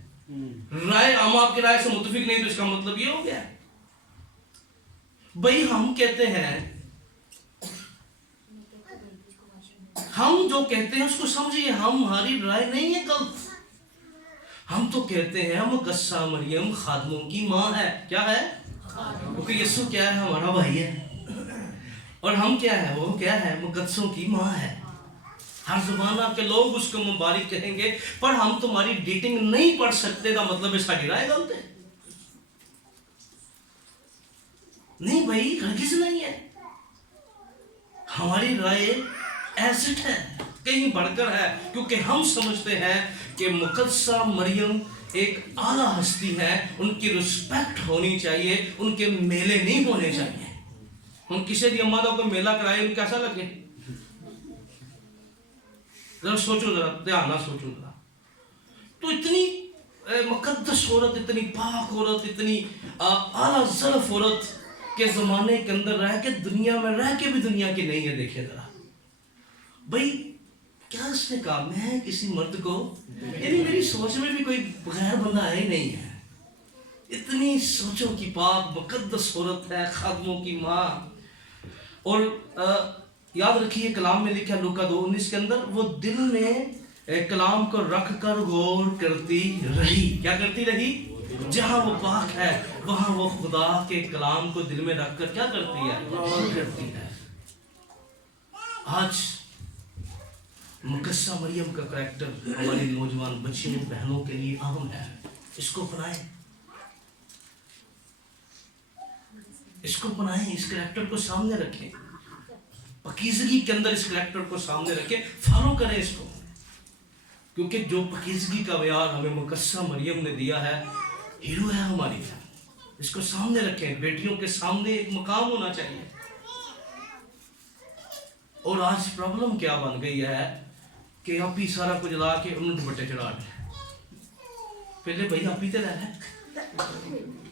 राय हम आपकी राय से मुतफिक नहीं तो इसका मतलब ये हो गया भाई हम कहते हैं हम जो कहते हैं उसको समझिए, हमारी राय नहीं है गलत। हम तो कहते हैं मुकद्दसा मरियम खादमों की माँ है। क्या है? क्योंकि यीशु क्या है? हमारा भाई है। और हम क्या है? वो क्या है? मुकद्दसों की माँ है। हर ज़माना के लोग उसको मुबारक कहेंगे, पर हम तुम्हारी डेटिंग नहीं पढ़ सकते का मतलब है साड़ी राय गलत है? नहीं भाई, हरगिज़ नहीं है। हमारी राय एसिड है, कहीं बढ़कर है, क्योंकि हम समझते हैं कि मुकद्दसा मरियम एक आला हस्ती है, उनकी रिस्पेक्ट होनी चाहिए, उनके मेले नहीं होने चाहिए। हम किसी भी अम्मा को मेला कराए, उनको कैसा लगे? जरा सोचो, जरा ध्यान ना सोचो जरा। तो इतनी मुकद्दस औरत, इतनी पाक औरत, इतनी आला ज़रफ़ औरत के ज़माने के अंदर रह के, दुनिया में रह के भी दुनिया की नहीं है। देखिए जरा भाई, क्या उसने कहा मैं किसी मर्द को, यानी मेरी सोच में भी कोई गैर बंदा है ही नहीं है। इतनी सोचो कि पाक मुकद्दस औरत है, खादमों की माँ। और याद रखिए कलाम में लिखा लूका 2:19 के अंदर, वो दिल में कलाम को रख कर गौर करती रही। क्या करती रही? जहाँ वो पाक है वहाँ वो खुदा के कलाम को दिल में रख कर क्या करती है? गौर करती है। आज मुकद्दसा मरियम का करैक्टर हमारी नौजवान बच्चियों बहनों के लिए अहम है। इसको अपनाएं, इसको अपनाएं, इस करैक्टर को सामने रखें, पकीज़गी के अंदर इस करैक्टर को सामने रखें, फॉलो करें इसको। क्योंकि जो पकीज़गी का बयान हमें मुकद्दसा मरियम ने दिया है, हीरो है हमारी। इसको सामने रखें, बेटियों के सामने एक मकाम होना चाहिए। और आज प्रॉब्लम क्या बन गई है कि आप ही सारा कुछ ला के उन्हें दुपट्टे चढ़ा दें। पहले भाई आप ही तो रहे।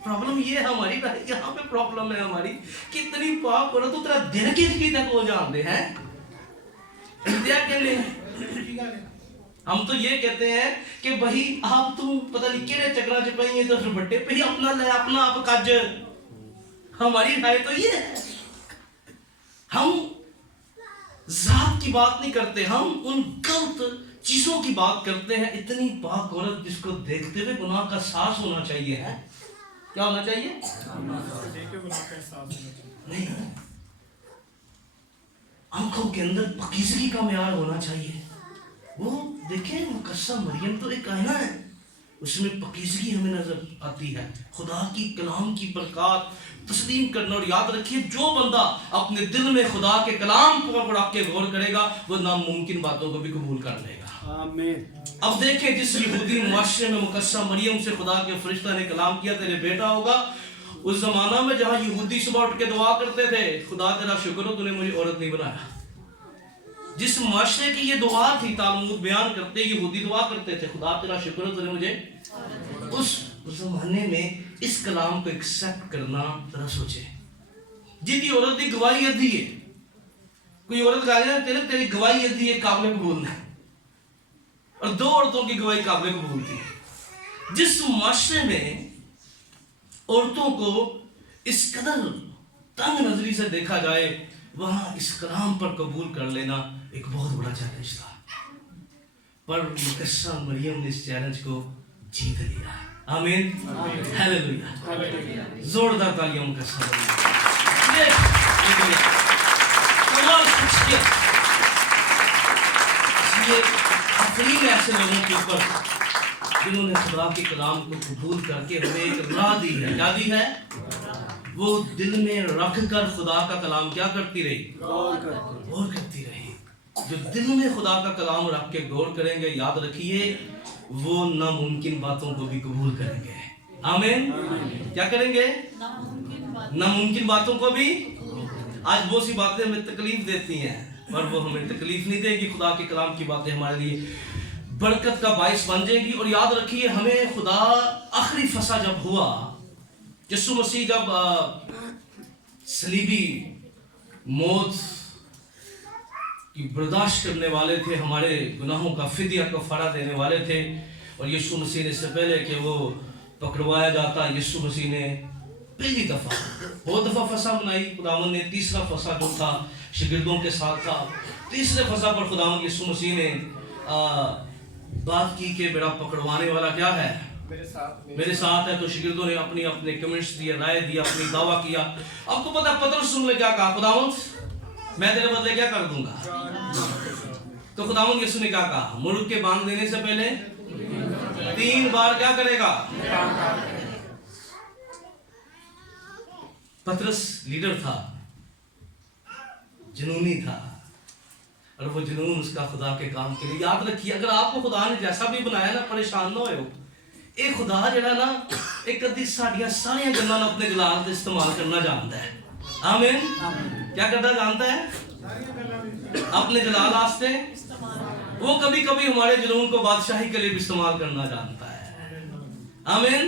प्रॉब्लम ये है हमारी, यहाँ पे प्रॉब्लम है हमारी कि इतनी पाप करो तो तेरा दिल की तक हो जाते हैं। इंडिया के लिए हम तो ये कहते हैं कि भाई आप तुम पता नहीं केड़े चक्रा चपाइए तो दुपट्टे पे ही अपना ले, अपना आप काज। हमारी राय तो ये है, हम जात की बात नहीं करते, हम उन गलत चीजों की बात करते हैं। इतनी पाक औरत जिसको देखते हुए गुनाह का एहसास होना चाहिए है। क्या होना चाहिए? नहीं, आंखों के अंदर पकीज़गी का म्यार होना चाहिए। वो देखें, मुकद्दसा मरियम तो एक आईना है, उसमें पकीज़गी हमें नजर आती है। खुदा की कलाम की बरकत तस्लीम करना। और याद रखिए, जो बंदा अपने दिल में खुदा के कलाम पर रख के गौर करेगा, वो नामुमकिन बातों को भी कबूल कर लेगा। आमीन। अब देखें, जिस यहूदी मुआशरे में मुकद्दसा मरियम से खुदा के फरिश्ता ने कलाम किया, तेरे बेटा होगा। उस जमाना में जहाँ यहूदी सुबह उठ के दुआ करते थे, खुदा तेरा शुक्र हो तूने मुझे औरत नहीं बनाया। जिस मुआशरे की ये दुआ थी, तालमूद बयान करते यहूदी दुआ करते थे, खुदा तेरा शुक्र हो तूने मुझे। उस जमाने में इस कलाम को एक्सेप्ट करना, जरा सोचे, जिदी औरत की गवाही अद्धी है, कोई औरत कहे तेरी गवाही अद्धी है, काबिल कबूल है, और दो औरतों की गवाही काबिल कबूल थी। जिस मुआशरे में औरतों को इस कदर तंग नजरी से देखा जाए, वहां इस कलाम पर कबूल कर लेना एक बहुत बड़ा चैलेंज था। पर मुकद्दसा मरियम ने इस चैलेंज को जीत लिया। आमीन, हालेलुया। जोरदार तालियां मुकद्दसा मरियम। ये कमाल शख्सियत। इसलिए अफरीन ऐसे लोगों के ऊपर जिन्होंने खुदा के कलाम को कबूल करके हमें एक राह दी है। क्या दी है? वो दिल में रख कर खुदा का कलाम क्या करती रही? गौर करती रही। जो दिल में खुदा का कलाम रख के गौर करेंगे, याद रखिए, वो नामुमकिन बातों को भी कबूल करेंगे। आमीन। क्या करेंगे? नामुमकिन बातों को भी। आज बहुत सी बातें हमें तकलीफ देती हैं, पर वो हमें तकलीफ नहीं देगी। खुदा के कलाम की बातें हमारे लिए बरकत का बाइस बन जाएगी। और याद रखिए, हमें खुदा आखिरी फसा जब हुआ, यीशु मसीह जब सलीबी मौत की बर्दाश्त करने वाले थे, हमारे गुनाहों का फिदिया कफारा देने वाले थे, और यीशु मसीह ने इससे पहले कि वो पकड़वाया जाता, यीशु मसीह ने पहली दफा, बहुत दफा फसा बनाई खुदावंद ने, तीसरा फसा जो था शागिर्दों के साथ था, तीसरे फसा पर खुदावंद यीशु मसीह ने बात की कि मेरा पकड़वाने वाला क्या है, मेरे साथ है। तो शागिर्दों ने अपनी अपने कमेंट्स दिए, राय दिया, अपनी दावा किया। आपको पता पतरस ने क्या कहा, खुदावंद मैं तेरे बदले क्या कर दूंगा। तो खुदावंद यीशु ने क्या कहा, मुर्ग के बांध देने से पहले 3 बार क्या करेगा। पतरस लीडर था, जुनूनी था, और वो जुनून उसका खुदा के काम के लिए। याद रखिए, अगर आपको खुदा ने जैसा भी बनाया ना, परेशान ना हो। ये खुदा जड़ा ना एक अद्धी साड़ियां सारियां गल्लां नूं अपने जलाल ते इस्तेमाल करना जानता है। आमीन। क्या करना जानता है, अपने जलाल वास्ते। वो कभी कभी हमारे जुनून को बादशाही के लिए भी इस्तेमाल करना जानता है। आमीन।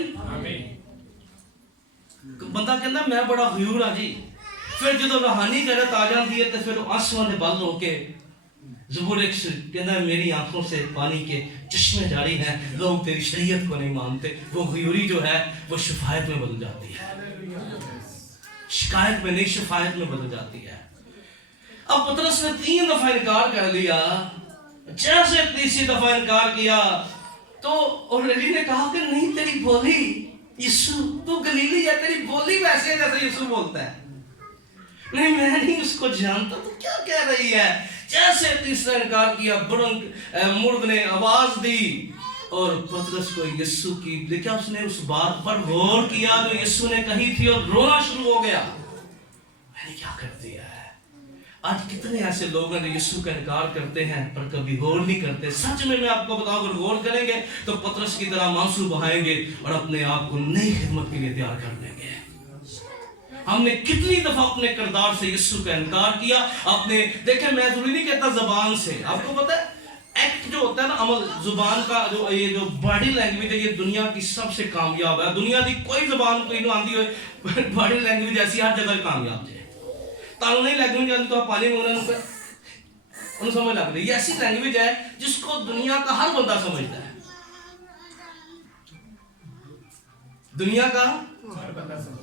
बंदा कहता मैं बड़ा गयूर हाँ जी, फिर जो रूहानी जगत आ जाती है तो फिर आसमान के बल होके ज़बूर कहता मेरी आंखों से पानी के चश्मे जारी हैं, लोग तेरी शरीयत को नहीं मानते। वो गयूरी जो है वो शिफायत में बदल जाती है, शिकायत में नहीं शिफायत में बदल जाती है। अब पतरस ने 3 दफा इनकार कर लिया। जैसे तीसरी दफा इनकार किया तो ऑलरेडी ने कहा कि नहीं, तेरी बोली यीशु, तू गलीली है, तेरी बोली वैसे है जैसे यीशु बोलता है। नहीं, मैं नहीं उसको जानता, तू क्या कह रही है। जैसे तीसरा इनकार किया, मुर्ग ने आवाज दी और पतरस को यीशु की, देखा उसने उस बात पर गौर किया जो यीशु ने कही थी और रोना शुरू हो गया। मैंने क्या कर दिया है। आज कितने ऐसे लोग हैं जो यीशु का इनकार करते हैं पर कभी गौर नहीं करते। सच में मैं आपको बताऊं, अगर गौर करेंगे तो पतरस की तरह आंसू बहाएंगे और अपने आप को नई खिदमत के लिए तैयार कर लेंगे। हमने कितनी दफा अपने किरदार से यीशु का इनकार किया। अपने देखें, मैं जरूरी नहीं कहता जबान से, आपको पता है एक्ट जो होता है ना, अमल, जुबान का जो ये जो बॉडी लैंग्वेज है, ये दुनिया की सबसे कामयाब है। दुनिया की कोई जबान कोई ना आती हो, बॉडी लैंग्वेज ऐसी हर जगह कामयाब है। तानू नहीं लैंग्वेज आती तो आप पानी मंगना उन्हें समझ लग रही है। ऐसी लैंग्वेज है जिसको दुनिया का हर बंदा समझता है। दुनिया का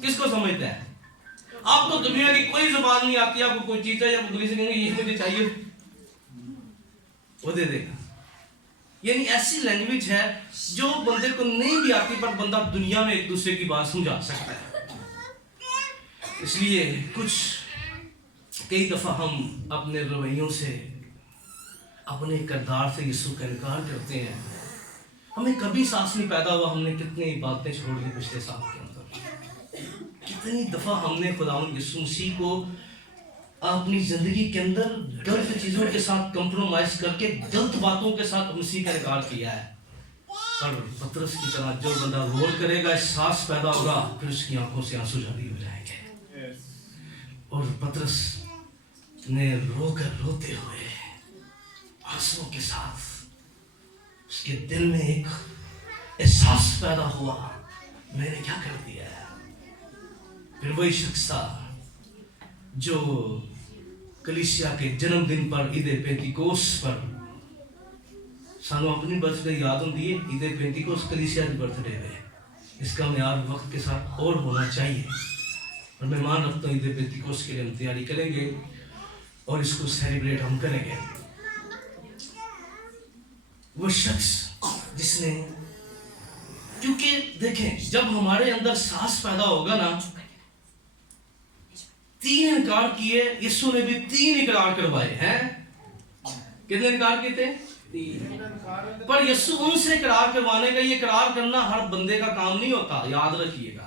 किसको समझता है। आपको दुनिया की कोई जुबान नहीं आती, आपको कोई चीज है, आप इंग्लिश कहेंगे ये मुझे चाहिए, वो दे देगा। यानी ऐसी लैंग्वेज है जो बंदे को नहीं भी आती पर बंदा दुनिया में एक दूसरे की बात समझा सकता है। इसलिए कई दफा हम अपने रवैयों से, अपने किरदार से यीशु का इनकार करते हैं। हमें कभी सांस नहीं पैदा हुआ, हमने कितनी बातें छोड़ दी पिछले साल के अंदर। कितनी दफा हमने खुदावंद यीशु मसीह को अपनी जिंदगी के अंदर गलत चीजों के साथ कंप्रोमाइज करके, गलत बातों के साथ मसीह का इनकार किया है। पर पतरस की तरह जो बंदा रोल करेगा, एहसास पैदा होगा, फिर उसकी आंखों से आंसू जारी हो जाएंगे। और पतरस ने रोकर रोते हुए आंसुओं के साथ उसके दिल में एक एहसास पैदा हुआ, मैंने क्या कर दिया है। फिर वही शख्स था जो कलीसिया के जन्मदिन पर, ईद पेंतीकोस पर, सानू अपनी बर्थडे याद होती है, ईद पेंतीकोस कलीसिया की बर्थडे है। इसका म्यार वक्त के साथ और होना चाहिए। और मैं मान रखता हूँ ईद पेंतीकोस के लिए हम तैयारी करेंगे और इसको सेलिब्रेट हम करेंगे। वो शख्स जिसने, क्योंकि देखें जब हमारे अंदर सांस पैदा होगा ना, 3 इनकार किए, यीशु ने भी 3 इकरार करवाए हैं। कितने इनकार किए थे? 3। पर यीशु उनसे इकरार करवाने का, ये इकरार करना हर बंदे का काम नहीं होता, याद रखिएगा।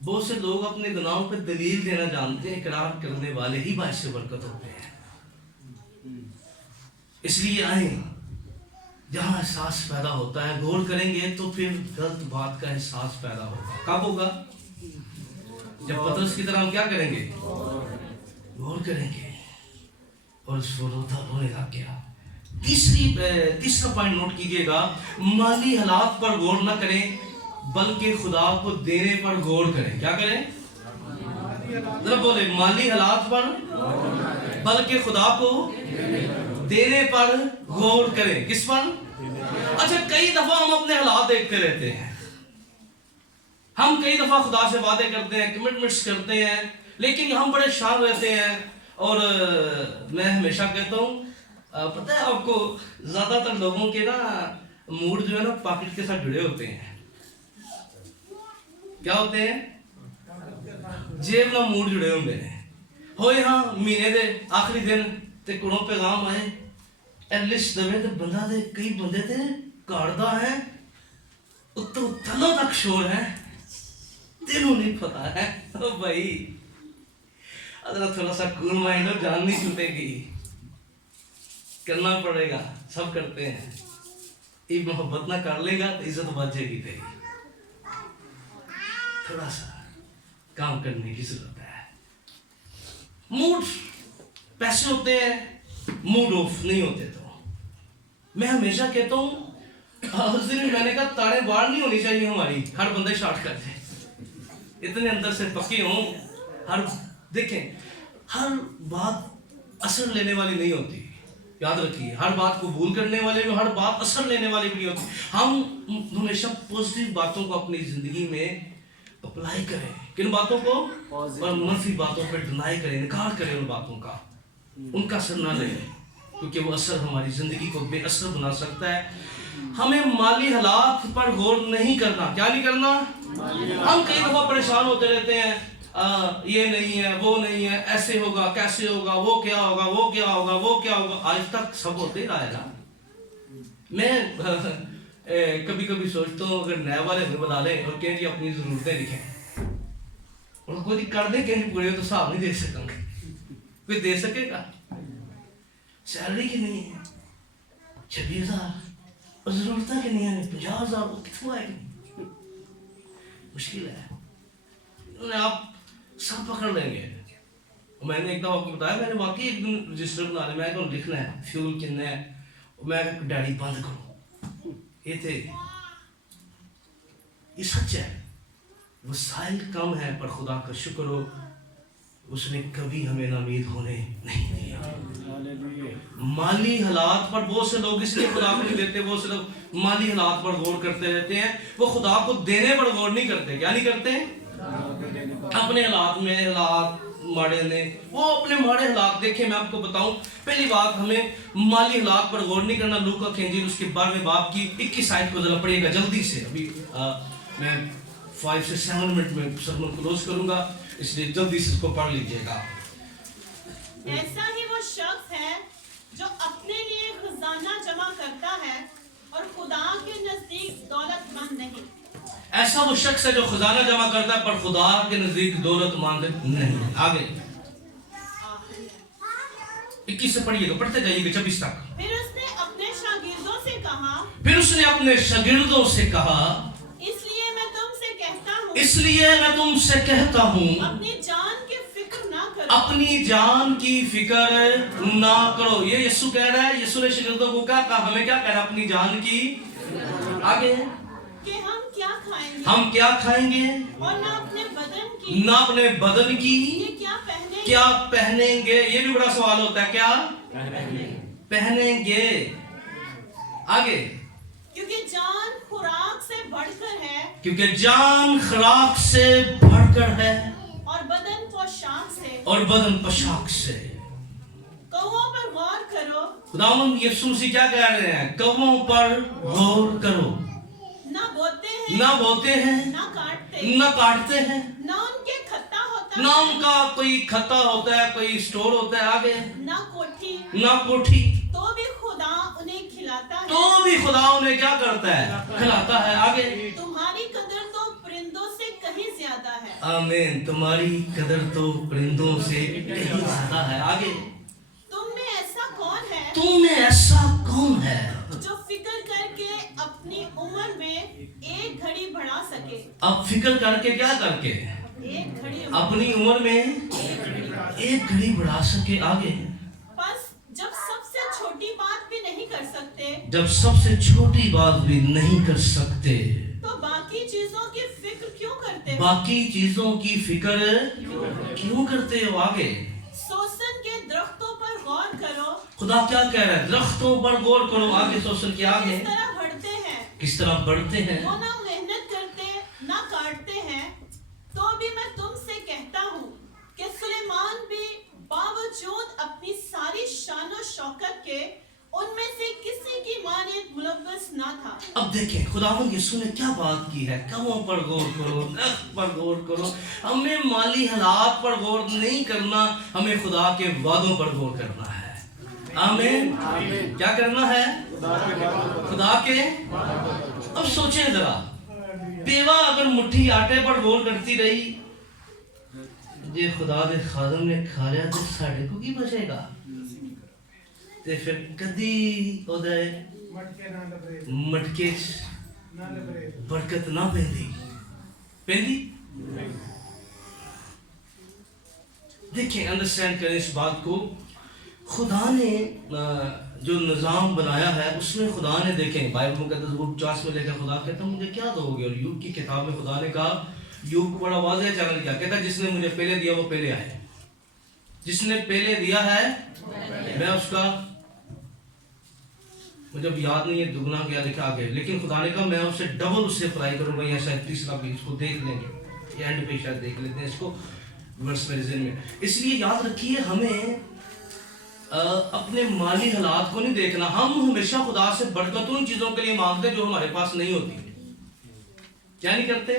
बहुत से लोग अपने गुनाहों पर दलील देना जानते हैं, इकरार करने वाले ही बाइस से बरकत होते हैं। इसलिए आए, जहां एहसास पैदा होता है, गौर करेंगे तो फिर गलत बात का एहसास पैदा होगा। कब होगा? जब पतरस की तरह हम क्या करेंगे? गौर करेंगे और उसको रोने लग गया। तीसरा पॉइंट नोट कीजिएगा, माली हालात पर गौर न करें बल्कि खुदा को देने पर गौर करें। क्या करें? जरा बोले, माली हालात पर बल्कि खुदा को देने पर गौर करें। किस पर? अच्छा, कई दफा हम अपने हालात देखते रहते हैं, ہم کئی دفعہ خدا سے وعدے کرتے ہیں, کمٹمنٹس کرتے ہیں, لیکن ہم بڑے شان رہتے ہیں. اور میں ہمیشہ کہتا ہوں, پتہ ہے آپ کو, زیادہ تر لوگوں کے نا موڈ جو ہے نا پاکٹ کے ساتھ جڑے ہوتے ہیں. کیا ہوتے ہیں؟ جیب نہ موڈ جڑے ہوتے ہیں. ہوئے ہاں مہینے دے آخری دن تے کوڑوں پیغام آئے, ایٹ لسٹ دے تے بندہ دے کئی بندے تے کاڑدا ہے, اتوں تھلوں تک شور ہے, تینوں نہیں پتا ہے. او بھائی اگر تھوڑا سا کول مائنڈ ہو, جان نہیں چھوٹے گی, کرنا پڑے گا, سب کرتے ہیں. ایک محبت نہ کر لے گا تو عزت بچ جائے گی تیری. تھوڑا سا کام کرنے کی ضرورت ہے. موڈ پیسے ہوتے ہیں, موڈ آف نہیں ہوتے. تو میں ہمیشہ کہتا ہوں, اس دن میں نے کہا تاڑیں باہر نہیں ہونی چاہیے ہماری, ہر بندے شارٹ کر دے, اتنے اندر سے پکے ہوں. ہر دیکھیں, ہر بات اثر لینے والی نہیں ہوتی, یاد رکھیے. ہر بات قبول کرنے والے بھی, ہر بات اثر لینے والی بھی نہیں ہوتی. ہم ہمیشہ پازیٹیو باتوں کو اپنی زندگی میں اپلائی کریں. کن باتوں کو؟ اور منفی باتوں پہ ڈینائی کریں, انکار کریں ان باتوں کا, ان کا اثر نہ لیں, کیونکہ وہ اثر ہماری زندگی کو بے اثر بنا سکتا ہے. ہمیں مالی حالات پر غور نہیں کرنا. کیا نہیں کرنا؟ ہم کئی دفعہ پریشان ہوتے رہتے ہیں, یہ نہیں ہے, وہ نہیں ہے, ایسے ہوگا, کیسے ہوگا, وہ کیا ہوگا, وہ کیا ہوگا, وہ کیا ہوگا. آج تک سب ہوتے ہی رہا. میں کبھی کبھی سوچتا ہوں اگر نئے والے ہمیں بتا لیں اور کہیں جی اپنی ضرورتیں لکھیں, اور کوئی کر دیں کہیں پورے تو حساب نہیں دے سکوں گے. کوئی دے سکے گا؟ سیلری کی نہیں ہے 26,000, اور ضرورتیں کی نہیں ہے 50,000, وہ کتوں آئے گی؟ مشکل ہے. انہوں نے آپ سب پکڑ لیں گے. میں نے ایک دفعہ آپ کو بتایا, میں نے واقعی ایک دن رجسٹر بنا لیا, میں کہوں لکھنا ہے فیول کتنا ہے, میں ڈیڈی بند کروں. یہ تھے, یہ سچ ہے. وسائل کم ہے پر خدا کا شکر ہو, اس نے کبھی ہمیں ناامید ہونے نہیں دیا. مالی حالات پر بہت سے لوگ اس لیے خدا کو نہیں دیتے, بہت سے لوگ مالی حالات پر غور کرتے رہتے ہیں, وہ خدا کو دینے پر غور نہیں کرتے. کیا نہیں کرتے؟ اپنے حالات میں, حالات ماڑے نے, وہ اپنے ماڑے حالات دیکھیں. میں آپ کو بتاؤں, پہلی بات ہمیں مالی حالات پر غور نہیں کرنا. لوکا کی انجیل اس کے 12ویں باب کی 21 آیت کو ذرا پڑھیے گا جلدی سے. ابھی میں 5 سے 7 منٹ میں سرمن کلوز کروں گا, اس لیے جلدی سے اس کو پڑھ لیجئے گا. ایسا ہی وہ شخص ہے جو اپنے لیے خزانہ جمع کرتا ہے اور خدا کے نزدیک دولت مند نہیں. ایسا وہ شخص ہے جو خزانہ جمع کرتا ہے پر خدا کے نزدیک دولت مند نہیں. آگے 21 سے پڑھیے گا, پڑھتے جائیے گا 26 تک. پھر اس نے اپنے شاگردوں سے کہا, پھر اس نے اپنے شاگردوں سے کہا, اس لیے میں تم سے کہتا ہوں, اس لیے میں تم سے کہتا ہوں, اپنی جان کی فکر نہ کرو, اپنی جان کی فکر نہ کرو. یہ یسوع کہہ رہا ہے. یسوع نے شاگردوں کو کیا کہا, ہمیں کیا کہہ رہا ہے, اپنی جان کی. آگے کہ ہم کیا کھائیں گے, ہم کیا کھائیں گے, اور نہ اپنے بدن کی, نہ اپنے بدن کی کہ کیا پہنیں گے. کیا پہنیں گے. یہ بھی بڑا سوال ہوتا ہے, کیا پہنیں گے. آگے, کیونکہ جان خوراک سے بڑھ کر ہے, کیونکہ جان خوراک سے بڑھ کر ہے, اور بدن پوشاک سے. اور بدن پوشاک سے. کوؤں پر غور کرو, خداوند یسوع مسیح کیا کہہ رہے ہیں, کوؤں پر غور کرو. نہ بوتے ہیں, نہ بوتے ہیں, نہ کاٹتے, نہ کاٹتے ہیں, نہ ان کے کھتا ہوتا نہ ہے, ان کا کوئی کھتا ہوتا ہے, کوئی سٹور ہوتا ہے. آگے, نہ کوٹھی, نہ کوٹھی, تو بھی خدا انہیں کھلاتا ہے. تو بھی خدا انہیں کیا کرتا ہے, کھلاتا ہے. آگے, تمہاری قدر تو پرندوں سے کہیں زیادہ ہے. آمین. تمہاری قدر تو پرندوں سے کہیں زیادہ ہے. آگے, تم میں ایسا کون ہے تم میں ایسا کون ہے جو فکر کر کے اپنی عمر میں ایک گھڑی بڑھا سکے. اب فکر کر کے, کیا کر کے, ایک گھڑی اپنی عمر میں ایک گھڑی بڑھا سکے. آگے, بس جب سب سے چھوٹی بات بھی نہیں کر سکتے, جب سب سے چھوٹی بات بھی نہیں کر سکتے, تو باقی چیزوں کی فکر کیوں کرتے ہو. باقی چیزوں کی فکر کیوں کرتے ہو. آگے, سوسن کے درختوں پر غور کرو, خدا کیا کہہ رہا ہے, درختوں پر غور کرو. آگے سوشل کے آگے, کس طرح بڑھتے ہیں, کس طرح بڑھتے ہیں, وہ نہ محنت کرتے نہ کاٹتے ہیں. शौकत के उनमें से किसी की मानियत मुलव्वस ना था। अब देखें खुदावंद यीशु ने क्या बात की है, कमों पर गौर करो, नख्त पर गौर करो। हमें माली हालात पर गौर नहीं करना, हमें खुदा के वादों पर गौर करना है। आमीन। क्या करना है? खुदा के। अब सोचें जरा, बेवा अगर मुट्ठी आटे पर गौर करती रही, जे खुदा दे खादम ने खा लिया तो साढ़े को की बचेगा? ते फिर कदी ओदे मटके बरकत ना पेंदी। देखें, अंडरस्टैंड करें इस बात को। खुदा ने जो निज़ाम बनाया है उसमें खुदा ने, देखें बाइबल मुक़द्दस बुक 50 में लेकर खुदा कहता मुझे क्या दोगे, और यूब की किताब में खुदा ने कहा, यूब को बड़ा वाज़ेह चैलेंज किया, कहता जिसने मुझे पहले दिया वो पहले आए, जिसने पहले दिया है मैं उसका, मुझे अब याद नहीं है दुगना क्या लिखा आगे, लेकिन खुदा ने कहा मैं उससे डबल उससे अप्लाई करूंगा। या शायद तीसरा भी इसको देख लेंगे, ये एंड पे शायद देख लेते हैं इसको वर्स मेरे ज़हन में। इसलिए याद रखिए, हमें अपने माली हालात को नहीं देखना। हम हमेशा खुदा से बरकत उन चीज़ों के लिए मांगते जो हमारे पास नहीं होती। क्या नहीं करते?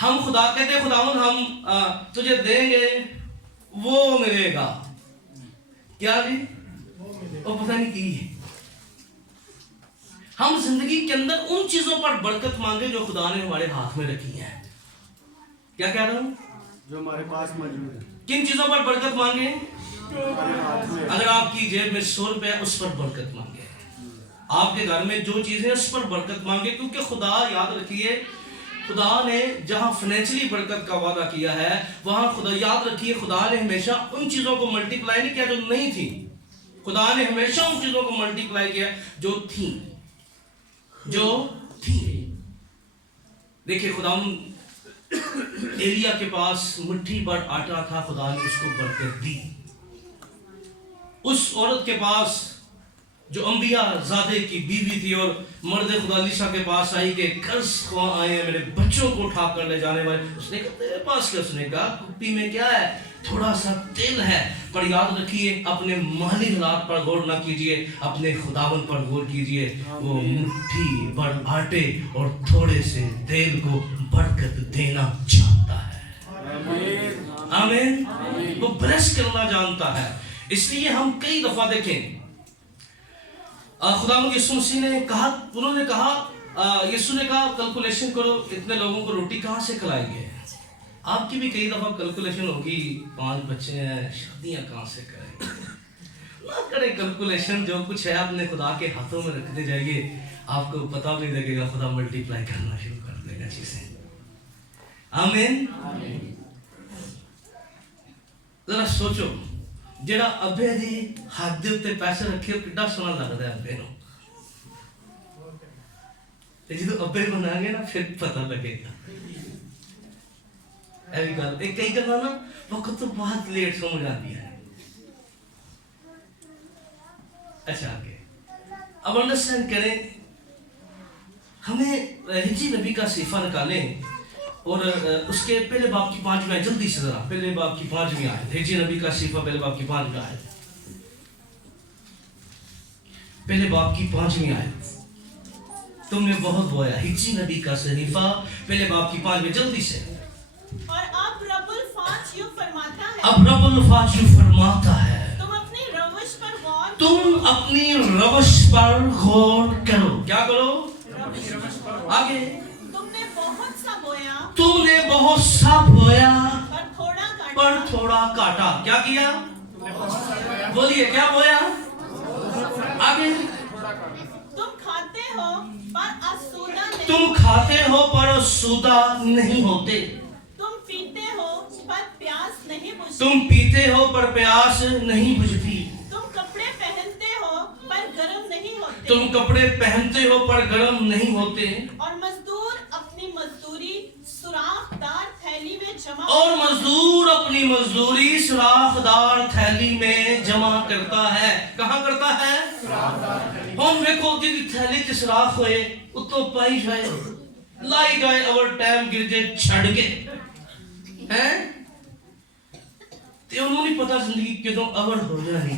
हम खुदा कहते खुदावंद हम तुझे देंगे वो मिलेगा, क्या जी? वो पता नहीं की है। हम जिंदगी के अंदर उन चीजों पर बरकत मांगे जो खुदा ने हमारे हाथ में रखी है। क्या कह रहा हूं? जो हमारे पास मौजूद है। किन चीजों पर बरकत मांगे? अगर आपकी जेब में 100 रुपए उस पर बरकत मांगे, आपके घर में जो चीजें उस पर बरकत मांगे, क्योंकि खुदा, याद रखिए, खुदा ने जहां फाइनेंशियली बरकत का वादा किया है वहां खुदा, याद रखिए, खुदा ने हमेशा उन चीजों को मल्टीप्लाई नहीं किया जो नहीं थी। खुदा ने हमेशा उन चीजों को मल्टीप्लाई किया जो थी। देखिए, खुदा एलिया के पास मुट्ठी भर आटा था, खुदा ने उसको बरकत दी। उस औरत के पास जो अंबिया ज़ादे की बीवी थी और मर्द खुदा लीसा के पास आई कि कर्ज खुआ आए हैं मेरे बच्चों को उठा कर ले जाने वाले, उसने कहा तेरे पास क्या? उसने कहा कुप्पी में क्या है? थोड़ा सा तेल है। पर याद रखिए, अपने माली हालात पर गौर ना कीजिए, अपने खुदावन पर गौर कीजिए। वो मुट्ठी भर आटे और थोड़े से तेल को बरकत देना चाहता है। आमीन। वो ब्लेस करना जानता है। इसलिए हम कई दफा देखें, खुदावंद यीशु मसीह ने कहा, उन्होंने कहा, यीशु ने कहा कैलकुलेशन करो इतने लोगों को रोटी कहाँ से खिलाएंगे। आपकी भी कई दफा कैलकुलेशन होगी, 5 बच्चे हैं, शादियां कहाँ से करें। ना करें कैलकुलेशन, जो कुछ है अपने खुदा के हाथों में रखते जाइए, आपको पता भी लगेगा, खुदा मल्टीप्लाई करना शुरू कर देगा चीजें। आमीन। जरा सोचो, जेड़ा अब्बे दी हाथ दे उत्ते पैसे रखे हो कितना सोना लगता है अब्बे नूं। ते जदों अब्बे बनांगे ना फिर पता लगेगा। ऐसी गल, कई गल्लां ना वक्त तो बहुत लेट समझ आती है। अच्छा, आगे अब अंडरस्टैंड करें, हमें हिजी नबी का सीफा निकालें और उसके पहले बाब की 5वीं आयत, जल्दी से जरा, पहले बाब की 5वीं आयत, हिजी नबी का सीफा, पहले बाब की 5वीं आयत, पहले बाब की 5वीं आयत। तुमने बहुत बोया, हिजी नबी का सहीफा, पहले बाब की 5वीं, जल्दी से। और अब रब्बुल फाज यूं फरमाता है, अब रब्बुल फाज यूं फरमाता है, तुम अपनी रविश पर गौर करो। क्या करो? आगे, तुमने बहुत सा बोया पर थोड़ा काटा। क्या किया? बोलिए, क्या बोया? आगे, तुम खाते हो पर आसूदा नहीं होते, तुम पीते हो पर प्यास नहीं बुझती, तुम कपड़े पहनते हो पर गर्म नहीं होते, और मजदूर अपनी मजदूरी सुराखदार थैली में जमा करता है। कहाँ करता है? हम देखो जी थैली च सुराख होए, उत्तों पाई जाए, लाई जाए, ओवर टाइम गिर जाए छड़ के हैं, ते ਸਾਨੂੰ ਨਹੀਂ ਪਤਾ ਜ਼ਿੰਦਗੀ ਕਦੋਂ ਅਵਰ ਹੋ ਜਾਣੀ।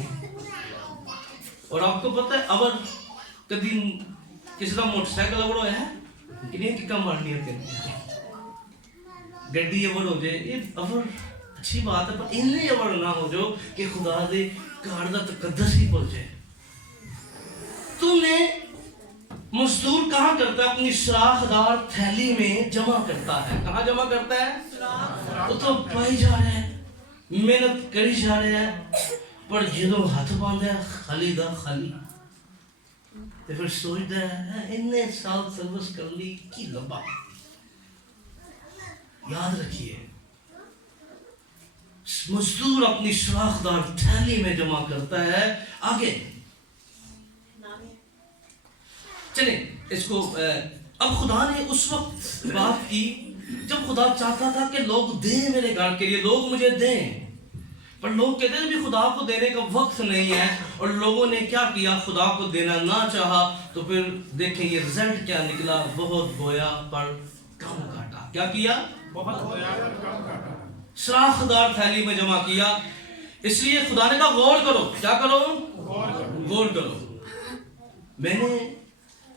ਔਰ ਆਪਕੋ ਪਤਾ ਹੈ ਅਵਰ ਕਦੀ ਕਿਸੇ ਦਾ ਮੋਟਰਸਾਈਕਲ ਅਵਰ ਹੋਇਆ ਹੈ ਕਿੰਨੀਆਂ ਕਿੱਕਾਂ ਮਾਰਨੀਆਂ ਪੈਂਦੀਆਂ, ਗੱਡੀ ਅਵਰ ਹੋ ਜਾਏ, ਇਹ ਅਵਰ अच्छी बात है, पर इन्ने अवड़ ना हो जो कि खुदा दे घर दा तकद्दस ही भुल जाए। तुमने मजदूर कहाँ करता है? अपनी सराखदार थैली में जमा करता है। कहाँ जमा करता है? वो तो पाई जा रहा है, मेहनत करी जा रहा है, पर जो हाथ बांधा है खाली दा खाली, तो फिर सोचता है इन्ने साल सर्विस कर ली की लंबा। याद रखिए, मजदूर अपनी सुराखदार थैली में जमा करता है। आगे चले इसको। अब खुदा ने उस वक्त बात की जब खुदा चाहता था कि लोग दें मेरे घर के लिए, लोग मुझे दें, पर लोग कहते हैं भी खुदा को देने का वक्त नहीं है। और लोगों ने क्या किया? खुदा को देना ना चाहा, तो फिर देखें ये रिजल्ट क्या निकला, बहुत बोया पर कम काटा। क्या किया? बहुत बोया पर कम काटा। सराखदार थैली में जमा किया। इसलिए खुदा ने कहा गौर करो। क्या करो? गौर करो। मैंने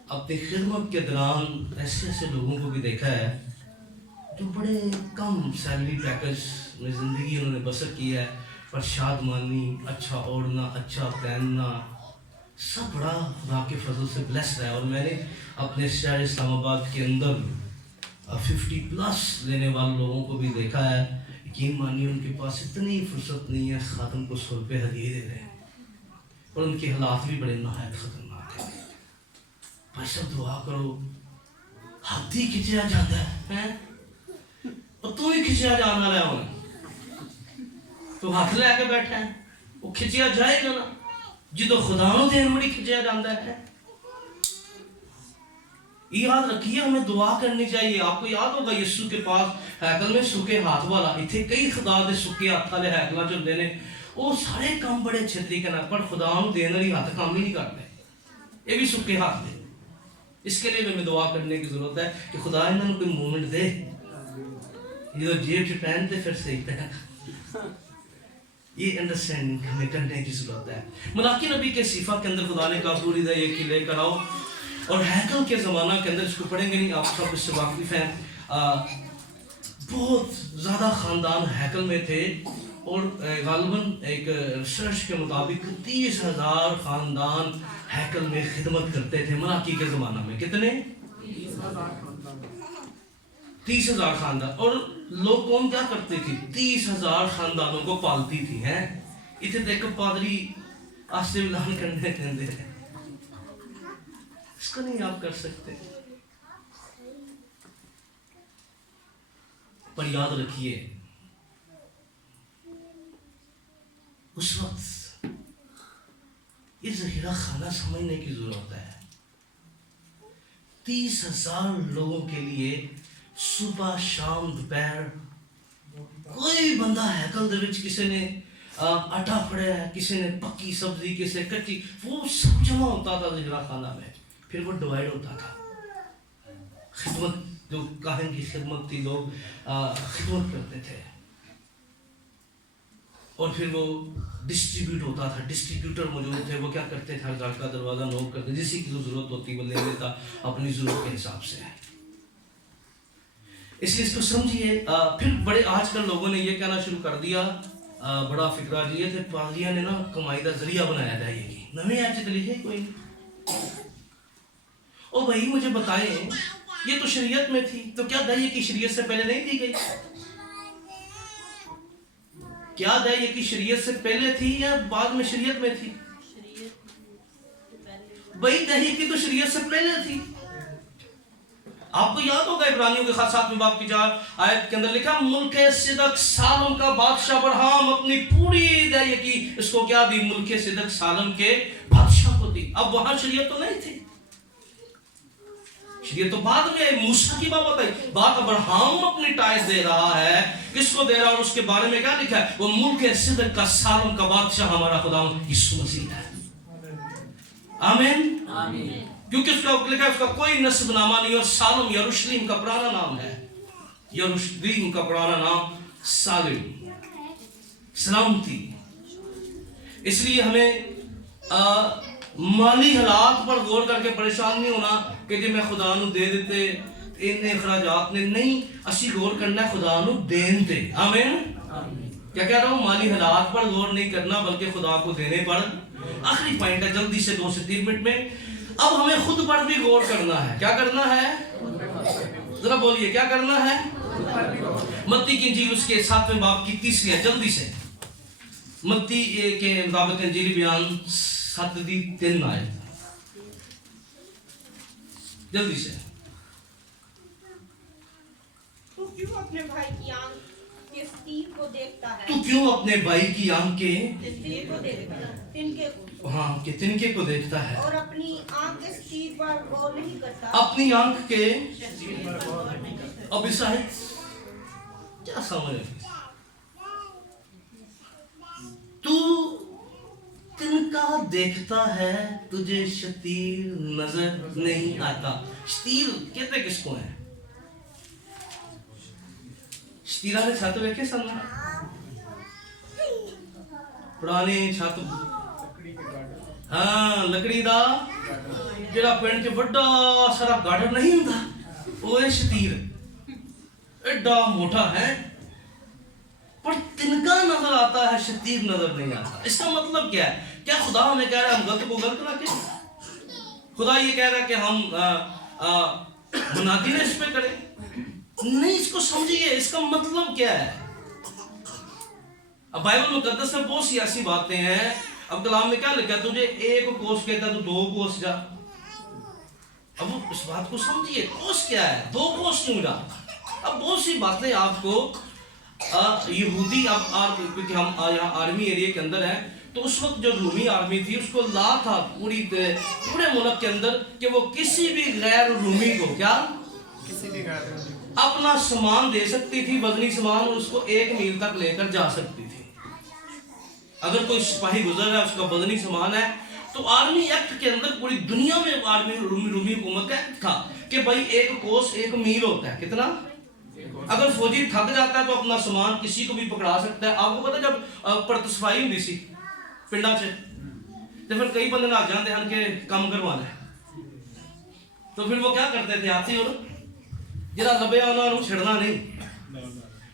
अपनी खिदमत के दौरान ऐसे ऐसे लोगों को भी देखा है जो बड़े कम सैलरी पैकेज में ज़िंदगी उन्होंने बसर की है, पर शादमानी, अच्छा ओढ़ना, अच्छा पहनना, सब बड़ा खुदा के फजल से ब्लेस्ड है। और मैंने अपने शहर इस्लामाबाद के अंदर 50+ लेने वाले लोगों को भी देखा है। यकीन मानिए उनके पास इतनी फुर्सत नहीं है खातम को 100 रुपये हदिये दे रहे हैं, और उनके हालात भी बड़े नहायत खतरनाक हैं। भाई सब दुआ करो, हाथ ही खिंचा जाता है और तू ही खिंचा जाना रहा हो, तो हाथ लेके बैठा है, वो खिंचा जाएगा ना जो खुदा देन बड़ी खिंचा जाता है। याद रखिए, हमें दुआ करनी चाहिए। आपको याद होगा यीशु के पास हैकल में सुके हाथ वाला, इतने कई खुदा दे सुके हाथ वाले हैकल चलते ने, वो सारे काम बड़े अच्छे तरीके नाल, पर खुदा देने वाली हाथ काम ही नहीं करते, ये भी सुके हाथ ने। इसके लिए हमें दुआ करने की जरूरत है कि खुदा इन्होंने कोई मूवमेंट दे, ये तो जेब च पहनते फिर सही पहन। ये अंडरस्टैंडिंग हमें करने की जरूरत है। मलाकी नबी के सीफा के अंदर खुदा ने कहा पूरी दा ये कि लेकर आओ, और हैकल के ज़माना के अंदर, इसको पढ़ेंगे नहीं, आप सब इससे वाकिफ हैं, बहुत ज़्यादा ख़ानदान हैकल में थे, और गालिबन एक रिसर्च के मुताबिक 30,000 ख़ानदान हैकल में खिदमत करते थे मलाकी के ज़माना में। कितने? 30,000 ख़ानदान। और लोग कौन क्या करते थे? 30,000 ख़ानदानों को पालती थी। हैं इतने देख पादरी आस्ते मिलान करने देते हैं, इसको नहीं आप कर सकते। पर याद रखिए, उस वक्त ये ज़हीरा खाना समझने की जरूरत है। 30,000 लोगों के लिए सुबह शाम दोपहर, कोई बंदा हैकल दे विच किसी ने आटा फड़िया है, किसी ने पक्की सब्जी, किसी ने कच्ची, वो सब जमा होता था ज़हीरा खाना में, फिर वो डिवाइड होता था। खिदमत, जो काहिन की खिदमत थी, लोग खिदमत करते थे, और फिर वो डिस्ट्रीब्यूट होता था। डिस्ट्रीब्यूटर मौजूद थे, वो क्या करते थे? हर घर का दरवाज़ा नॉक करते, जिसी की जरूरत होती वो ले लेता अपनी ज़रूरत के हिसाब से। इसलिए इसको समझिए। फिर बड़े आजकल लोगों ने ये कहना शुरू कर दिया, बड़ा फिक्रा जी थे पादरियां ने ना कमाई का जरिया बनाया था। ये नवे ऐसे लिखे कोई नहीं। ओ भाई मुझे बताएं, ये तो शरीयत में थी, तो क्या दही की शरीयत से पहले नहीं दी गई? क्या दही की शरीयत से पहले थी या बाद में शरीयत में थी? भाई दही की तो शरीयत से पहले थी। आपको याद होगा इब्रानियों के खत 7वें बाब की 4 आयत के अंदर लिखा, मुल्क सिदक सालम का बादशाह अब्राहम अपनी पूरी दही की, इसको क्या दी? मुल्क सिदक सालम के बादशाह को दी। अब वहां शरीयत तो नहीं थी, ये तो बाद में मूसा की बात आई। बात अब्राहम अपनी टाइस दे रहा है, किसको दे रहा है और उसके बारे में क्या लिखा है? वो मुल्क सिदक का सालम का बादशाह हमारा खुदा यीशु मसीह है। आमीन, आमीन। क्योंकि उसका लिखा है उसका कोई नस्ब नामा नहीं, और सालम यरूशलेम का पुराना नाम है। यरूशलेम का पुराना नाम सालिम। सलामती। इसलिए हमें माली हालात पर गौर करके परेशान नहीं होना कि जे मैं खुदा नू दे दिते इन्ने अखराजात ने, नहीं, असी गौर करना है खुदा नू देन ते। आमीन। क्या कह रहा हूँ, माली हालात पर गौर नहीं करना बल्कि खुदा को देने पर। आखिरी पॉइंट है जल्दी से 2 से 3 मिनट में, अब हमें खुद पर भी गौर करना है। क्या करना है, जरा बोलिए, क्या करना है? मत्ती की इंजील उसके 7वें बाब की 30वीं है, जल्दी से। मत्ती के मुताबिक इंजीली बयान 7:3 आए, जल्दी से। तू क्यों अपने भाई की आंख के तीर को देखता है? तू क्यों अपने भाई की आंख के तीर को देखता है, तिनके को, के तिनके को देखता है, और अपनी आंख के तीर पर गौर नहीं करता? अपनी आंख के। तीर पर गौर नहीं करता। अब इस आयत क्या समझ, तू तिनका देखता है, तुझे शतीर नजर नहीं आता। शतीर कहते किसको है? शतीरा ने छत वेखे सन, पुराने छत, हाँ, लकड़ी दा जेड़ा पिंड च बड़ा सारा गार्डन नहीं हुंदा, वो है शतीर। एडा मोटा है पर तिनका नजर आता है, शतीर नजर नहीं आता। इसका मतलब क्या है? क्या खुदा हमें कह रहा है हम गलत को गलत ना करें? खुदा ये कह रहा है कि हम मुनादी ने इस पे करें? नहीं, इसको समझिए, इसका मतलब क्या है? अब बाइबल मुकद्दस में बहुत सी ऐसी बातें हैं। अब कलाम में क्या लिखा, तुझे 1 कोस कहता है, तू 2 कोस जा। अब इस बात को समझिए, कोस क्या है, 2 कोस क्यों जा? अब बहुत सी बातें आपको यहूदी, अब क्योंकि हम यहाँ आर्मी एरिया के अंदर हैं, तो उस वक्त जो रूमी आर्मी थी उसको ला था पूरे मुल्क के अंदर कि वो किसी भी गैर रूमी को, क्या, किसी भी अपना सामान दे सकती थी, वजनी सामान, और उसको 1 मील तक लेकर जा सकती थी। अगर कोई सिपाही गुजर रहा है, उसका वजनी सामान है, तो आर्मी एक्ट के अंदर पूरी दुनिया में आर्मी रूमी हुकूमत का एक्ट था कि भाई 1 कोस 1 मील होता है। कितना? अगर फौजी थक जाता है तो अपना सामान किसी को भी पकड़ा सकता है। आपको पता, जब परतसफाई हुई सी पिंडा च, तो फिर कई बंदे नहा जाते हैं कि काम करवाना है, तो फिर वो क्या करते थे, हाथी और जरा लबे उन्होंने छिड़ना नहीं।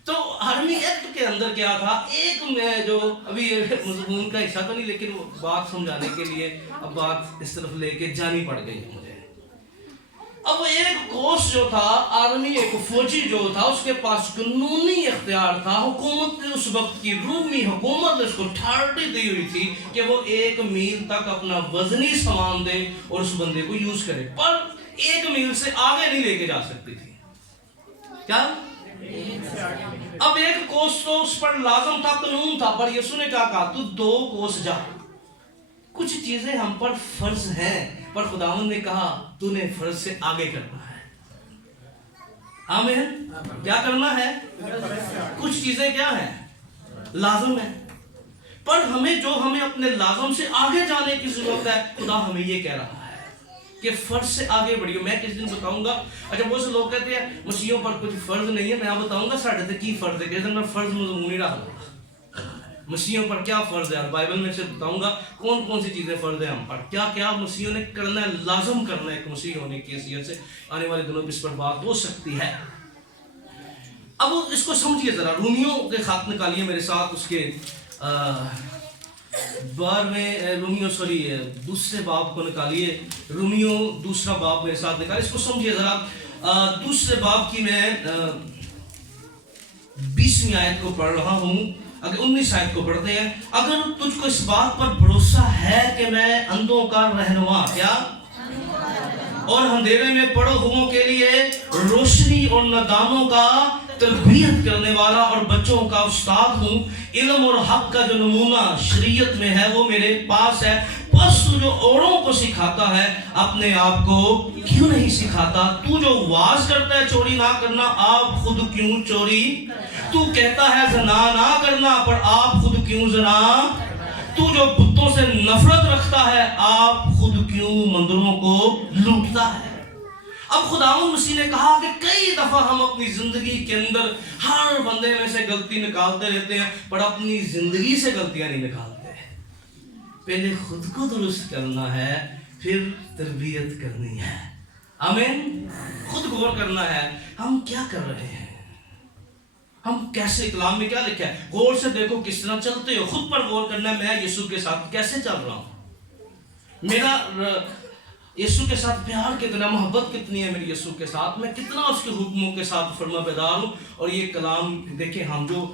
तो आर्मी एक्ट के अंदर क्या था, एक में जो अभी मजमून का हिस्सा तो नहीं, लेकिन वो बात समझाने के लिए अब बात इस तरफ लेके जानी पड़ गई है मुझे। अब 1 कोस जो था, आर्मी, एक फौजी जो था, उसके पास कानूनी इख्तियार था। हुकूमत ने, उस वक्त की रूमी हुकूमत ने उसको अथॉरिटी दी हुई थी कि वो 1 मील तक अपना वजनी सामान दे और उस बंदे को यूज करे, पर 1 मील से आगे नहीं लेके जा सकती थी। क्या? अब 1 कोस तो उस पर लाजम था, कानून था, पर यीशु ने क्या कहा, तू 2 कोस जा। कुछ चीजें हम पर फर्ज हैं, पर खुदावंद ने कहा तूने फर्ज से आगे करना है। आमीन। क्या करना है? कुछ चीजें क्या है, लाजम है, पर हमें अपने लाजम से आगे जाने की जरूरत है। खुदा हमें ये कह रहा है कि फर्ज से आगे बढ़ियो। मैं किस दिन बताऊंगा। अच्छा, बहुत से लोग कहते हैं मसीहों पर कुछ फर्ज नहीं है, मैं बताऊंगा साढ़े ते की फर्ज है। किस दिन मैं फर्ज मजमून ही रहा, मसीहों पर क्या फर्ज है, बाइबल में से बताऊंगा कौन कौन सी चीजें फर्ज है हम पर, क्या क्या मसीहों ने करना है, लाजम करना है एक मसीह होने की हैसियत से। आने वाले दिनों में इस पर बात हो सकती है। अब इसको समझिए जरा, रूमियों के खात निकालिए मेरे साथ, उसके 12वें दूसरे बाब को निकालिए। रूमियों 2 बाब मेरे साथ निकालिए, इसको समझिए जरा। दूसरे बाब की मैं 20वीं आयत को पढ़ रहा हूँ। अगर 19 आयत को पढ़ते हैं, अगर तुझको इस बात पर भरोसा है कि मैं अंधों का रहनुमा, क्या, और अंधेरे में पड़े हुओं के लिए रोशनी और नादानों का तरबियत करने वाला और बच्चों का उस्ताद हूँ, इल्म और हक का जो नमूना शरीयत में है वो मेरे पास है, बस तू जो औरों को सिखाता है अपने आप को क्यों नहीं सिखाता? तू जो वाज करता है चोरी ना करना, आप खुद क्यों चोरी? तू कहता है ज़ना ना करना, पर आप खुद क्यों ज़ना? तू जो बुतों से नफरत रखता है, आप खुद क्यों मंदिरों को लूटता है? اب خداوند مسیح نے کہا کہ کئی دفعہ ہم اپنی زندگی کے اندر ہر بندے میں سے غلطی نکالتے رہتے ہیں پر اپنی زندگی سے غلطیاں نہیں نکالتے. پہلے خود کو درست کرنا ہے پھر تربیت کرنی ہے. آمین. خود غور کرنا ہے ہم کیا کر رہے ہیں, ہم کیسے, کلام میں کیا لکھا ہے, غور سے دیکھو کس طرح چلتے ہو. خود پر غور کرنا ہے میں یسوع کے ساتھ کیسے چل رہا ہوں, میرا یسوع کے ساتھ پیار کتنا, محبت کتنی ہے میری یسوع کے ساتھ, میں کتنا اس کے حکموں کے ساتھ فرما بیدار ہوں. اور یہ کلام دیکھیں, ہم جو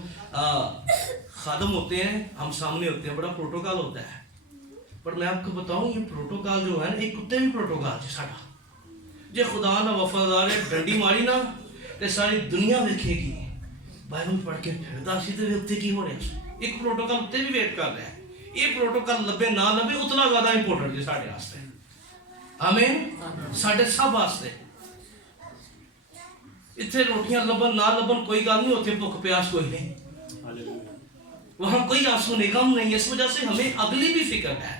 خادم ہوتے ہیں ہم سامنے ہوتے ہیں, بڑا پروٹوکال ہوتا ہے, پر میں آپ کو بتاؤں یہ پروٹوکال جو ہے نا, ایک کتے بھی پروٹوکال جی ساڑا جے خدا نہ وفادار ڈنڈی ماری نا تے ساری دنیا دیکھے گی بائبل پڑھ کے پھردا سی تے اتنے کی ہو رہا ہے. ایک پروٹوکال اتنے بھی ویٹ کر رہا ہے, یہ پروٹوکال لبے نہ لبے اتنا زیادہ امپورٹنٹ ہے ساڑے واسطے. آمین. ساڑے سب واسطے اتنے روٹیاں لبن نہ لبن کوئی گل نہیں, ہوتے بھوک پیاس کوئی نہیں, وہاں کوئی آنسو نگم نہیں. اس وجہ سے ہمیں اگلی بھی فکر ہے.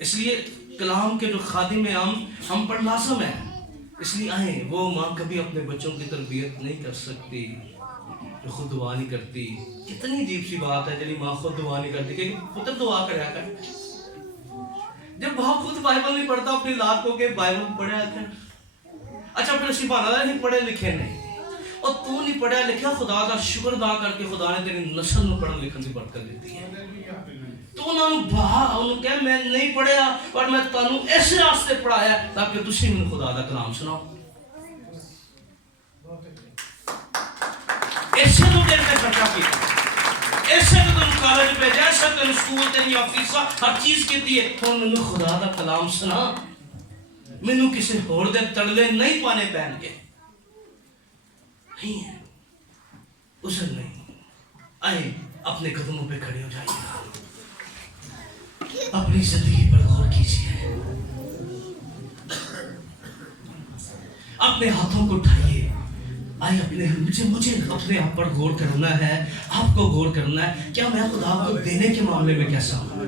اس لیے کلام کے جو خادم ہیں ہم پر لازم ہے. اس لیے آئیں, وہ ماں کبھی اپنے بچوں کی تربیت نہیں کر سکتی جو خود دعا نہیں کرتی. کتنی عجیب سی بات ہے جب ماں خود دعا نہیں کرتی کہ پتر دعا کریا کر. جب باپ خود بائبل نہیں پڑھتا اپنی اولاد کو کہ بائبل پڑھا کر, اچھا پھر اسی بہانا نہیں پڑھے لکھے نہیں, اور تو نہیں پڑھا لکھا, خدا کا شکر ادا کر کے خدا نے تیری نسل میں پڑھن لکھن کی برکت دیتی ہے. تو انہوں نے انہوں کہا میں نہیں پڑھیا اور میں تانوں ایسے راستے پڑھایا تاکہ تسی میں خدا دا کلام سناؤ. ایسے تو دیر میں خرچہ کیا, ایسے تو تم کالج پہ جا, ایسے تو اسکول تیری آفیسہ ہر چیز کی ہے, تو انہوں نے خدا دا کلام سنا. میں نے کسی اور دے تڑلے نہیں پانے پہن کے نہیں ہے, اسر نہیں. آئے اپنے قدموں پہ کھڑے ہو جائیے, اپنی زندگی پر غور کیجیے, اپنے ہاتھوں کو اٹھائیے. آئے مجھے اپنے آپ پر غور کرنا ہے, آپ کو غور کرنا ہے کیا میں خدا کو دینے کے معاملے میں کیسا ہوں.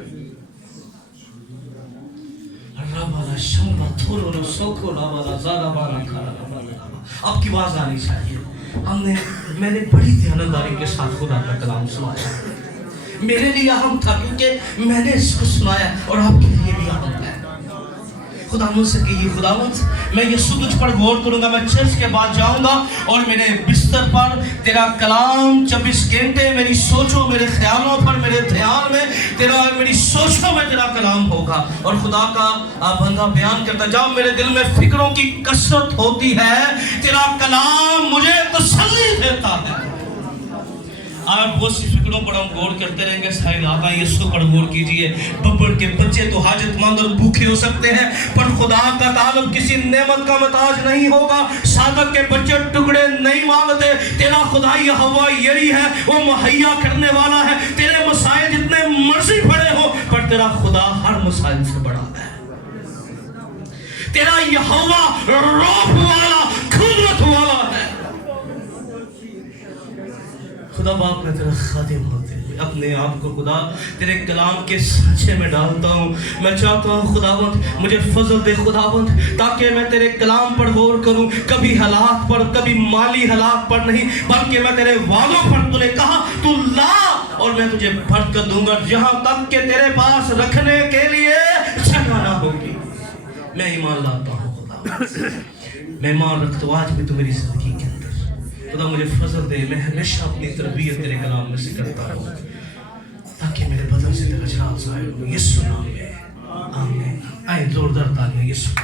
آپ کی آواز آنی چاہیے. میں نے بڑی دیانتداری کے ساتھ خدا کا کلام سنایا. میرے لیے اہم تھا کیونکہ میں نے اس کو سنایا اور آپ کے لیے بھی اہم ہے. خداوند سے کہیے خداوند میں یسوع تجھ پر غور کروں گا, میں چرچ کے بعد جاؤں گا اور میرے بستر پر تیرا کلام 24 گھنٹے میری سوچوں, میرے خیالوں پر, میرے دھیان میں تیرا, میری سوچوں میں تیرا کلام ہوگا. اور خدا کا بندہ بیان کرتا, جب میرے دل میں فکروں کی کثرت ہوتی ہے تیرا کلام مجھے تسلی دیتا ہے. آپ بہت سی فکروں پر ہم غور کرتے رہیں گے, ساری رات یسوع پر غور کیجئے. ببر کے بچے تو حاجت مند اور بھوکے ہو سکتے ہیں پر خدا کا طالب کسی نعمت کا محتاج نہیں ہوگا. صادق کے بچے ٹکڑے نہیں مانگتے, تیرا خدا یہوہ یری ہے, وہ مہیا کرنے والا ہے. تیرے مسائل جتنے مرضی بڑے ہو پر تیرا خدا ہر مسائل سے بڑا ہے. تیرا یہوہ روح والا, قدرت والا ہے. خدا باپ میں تیرا خادم ہوتے ہوئے اپنے آپ کو خدا تیرے کلام کے سانچے میں ڈالتا ہوں. میں چاہتا ہوں خداوند مجھے فضل دے خداوند, تاکہ میں تیرے کلام پر غور کروں, کبھی حالات پر, کبھی مالی حالات پر نہیں, بلکہ میں تیرے وعدوں پر. تو نے کہا تو لا اور میں تجھے برکت دوں گا جہاں تک کہ تیرے پاس رکھنے کے لیے جگہ نہ ہوگی. میں ایمان لاتا ہوں خداوند, میں ایمان رکھتا ہوں آج بھی تو میری زندگی کے اندر خدا مجھے فضل دے. میں ہمیشہ اپنی تربیت تیرے کلام میں سے کرتا ہوں تاکہ میرے بدن سے تیرا جلال ظاہر ہو. یسوع نام میں آمین. آئیں زوردار تالیاں یسوع.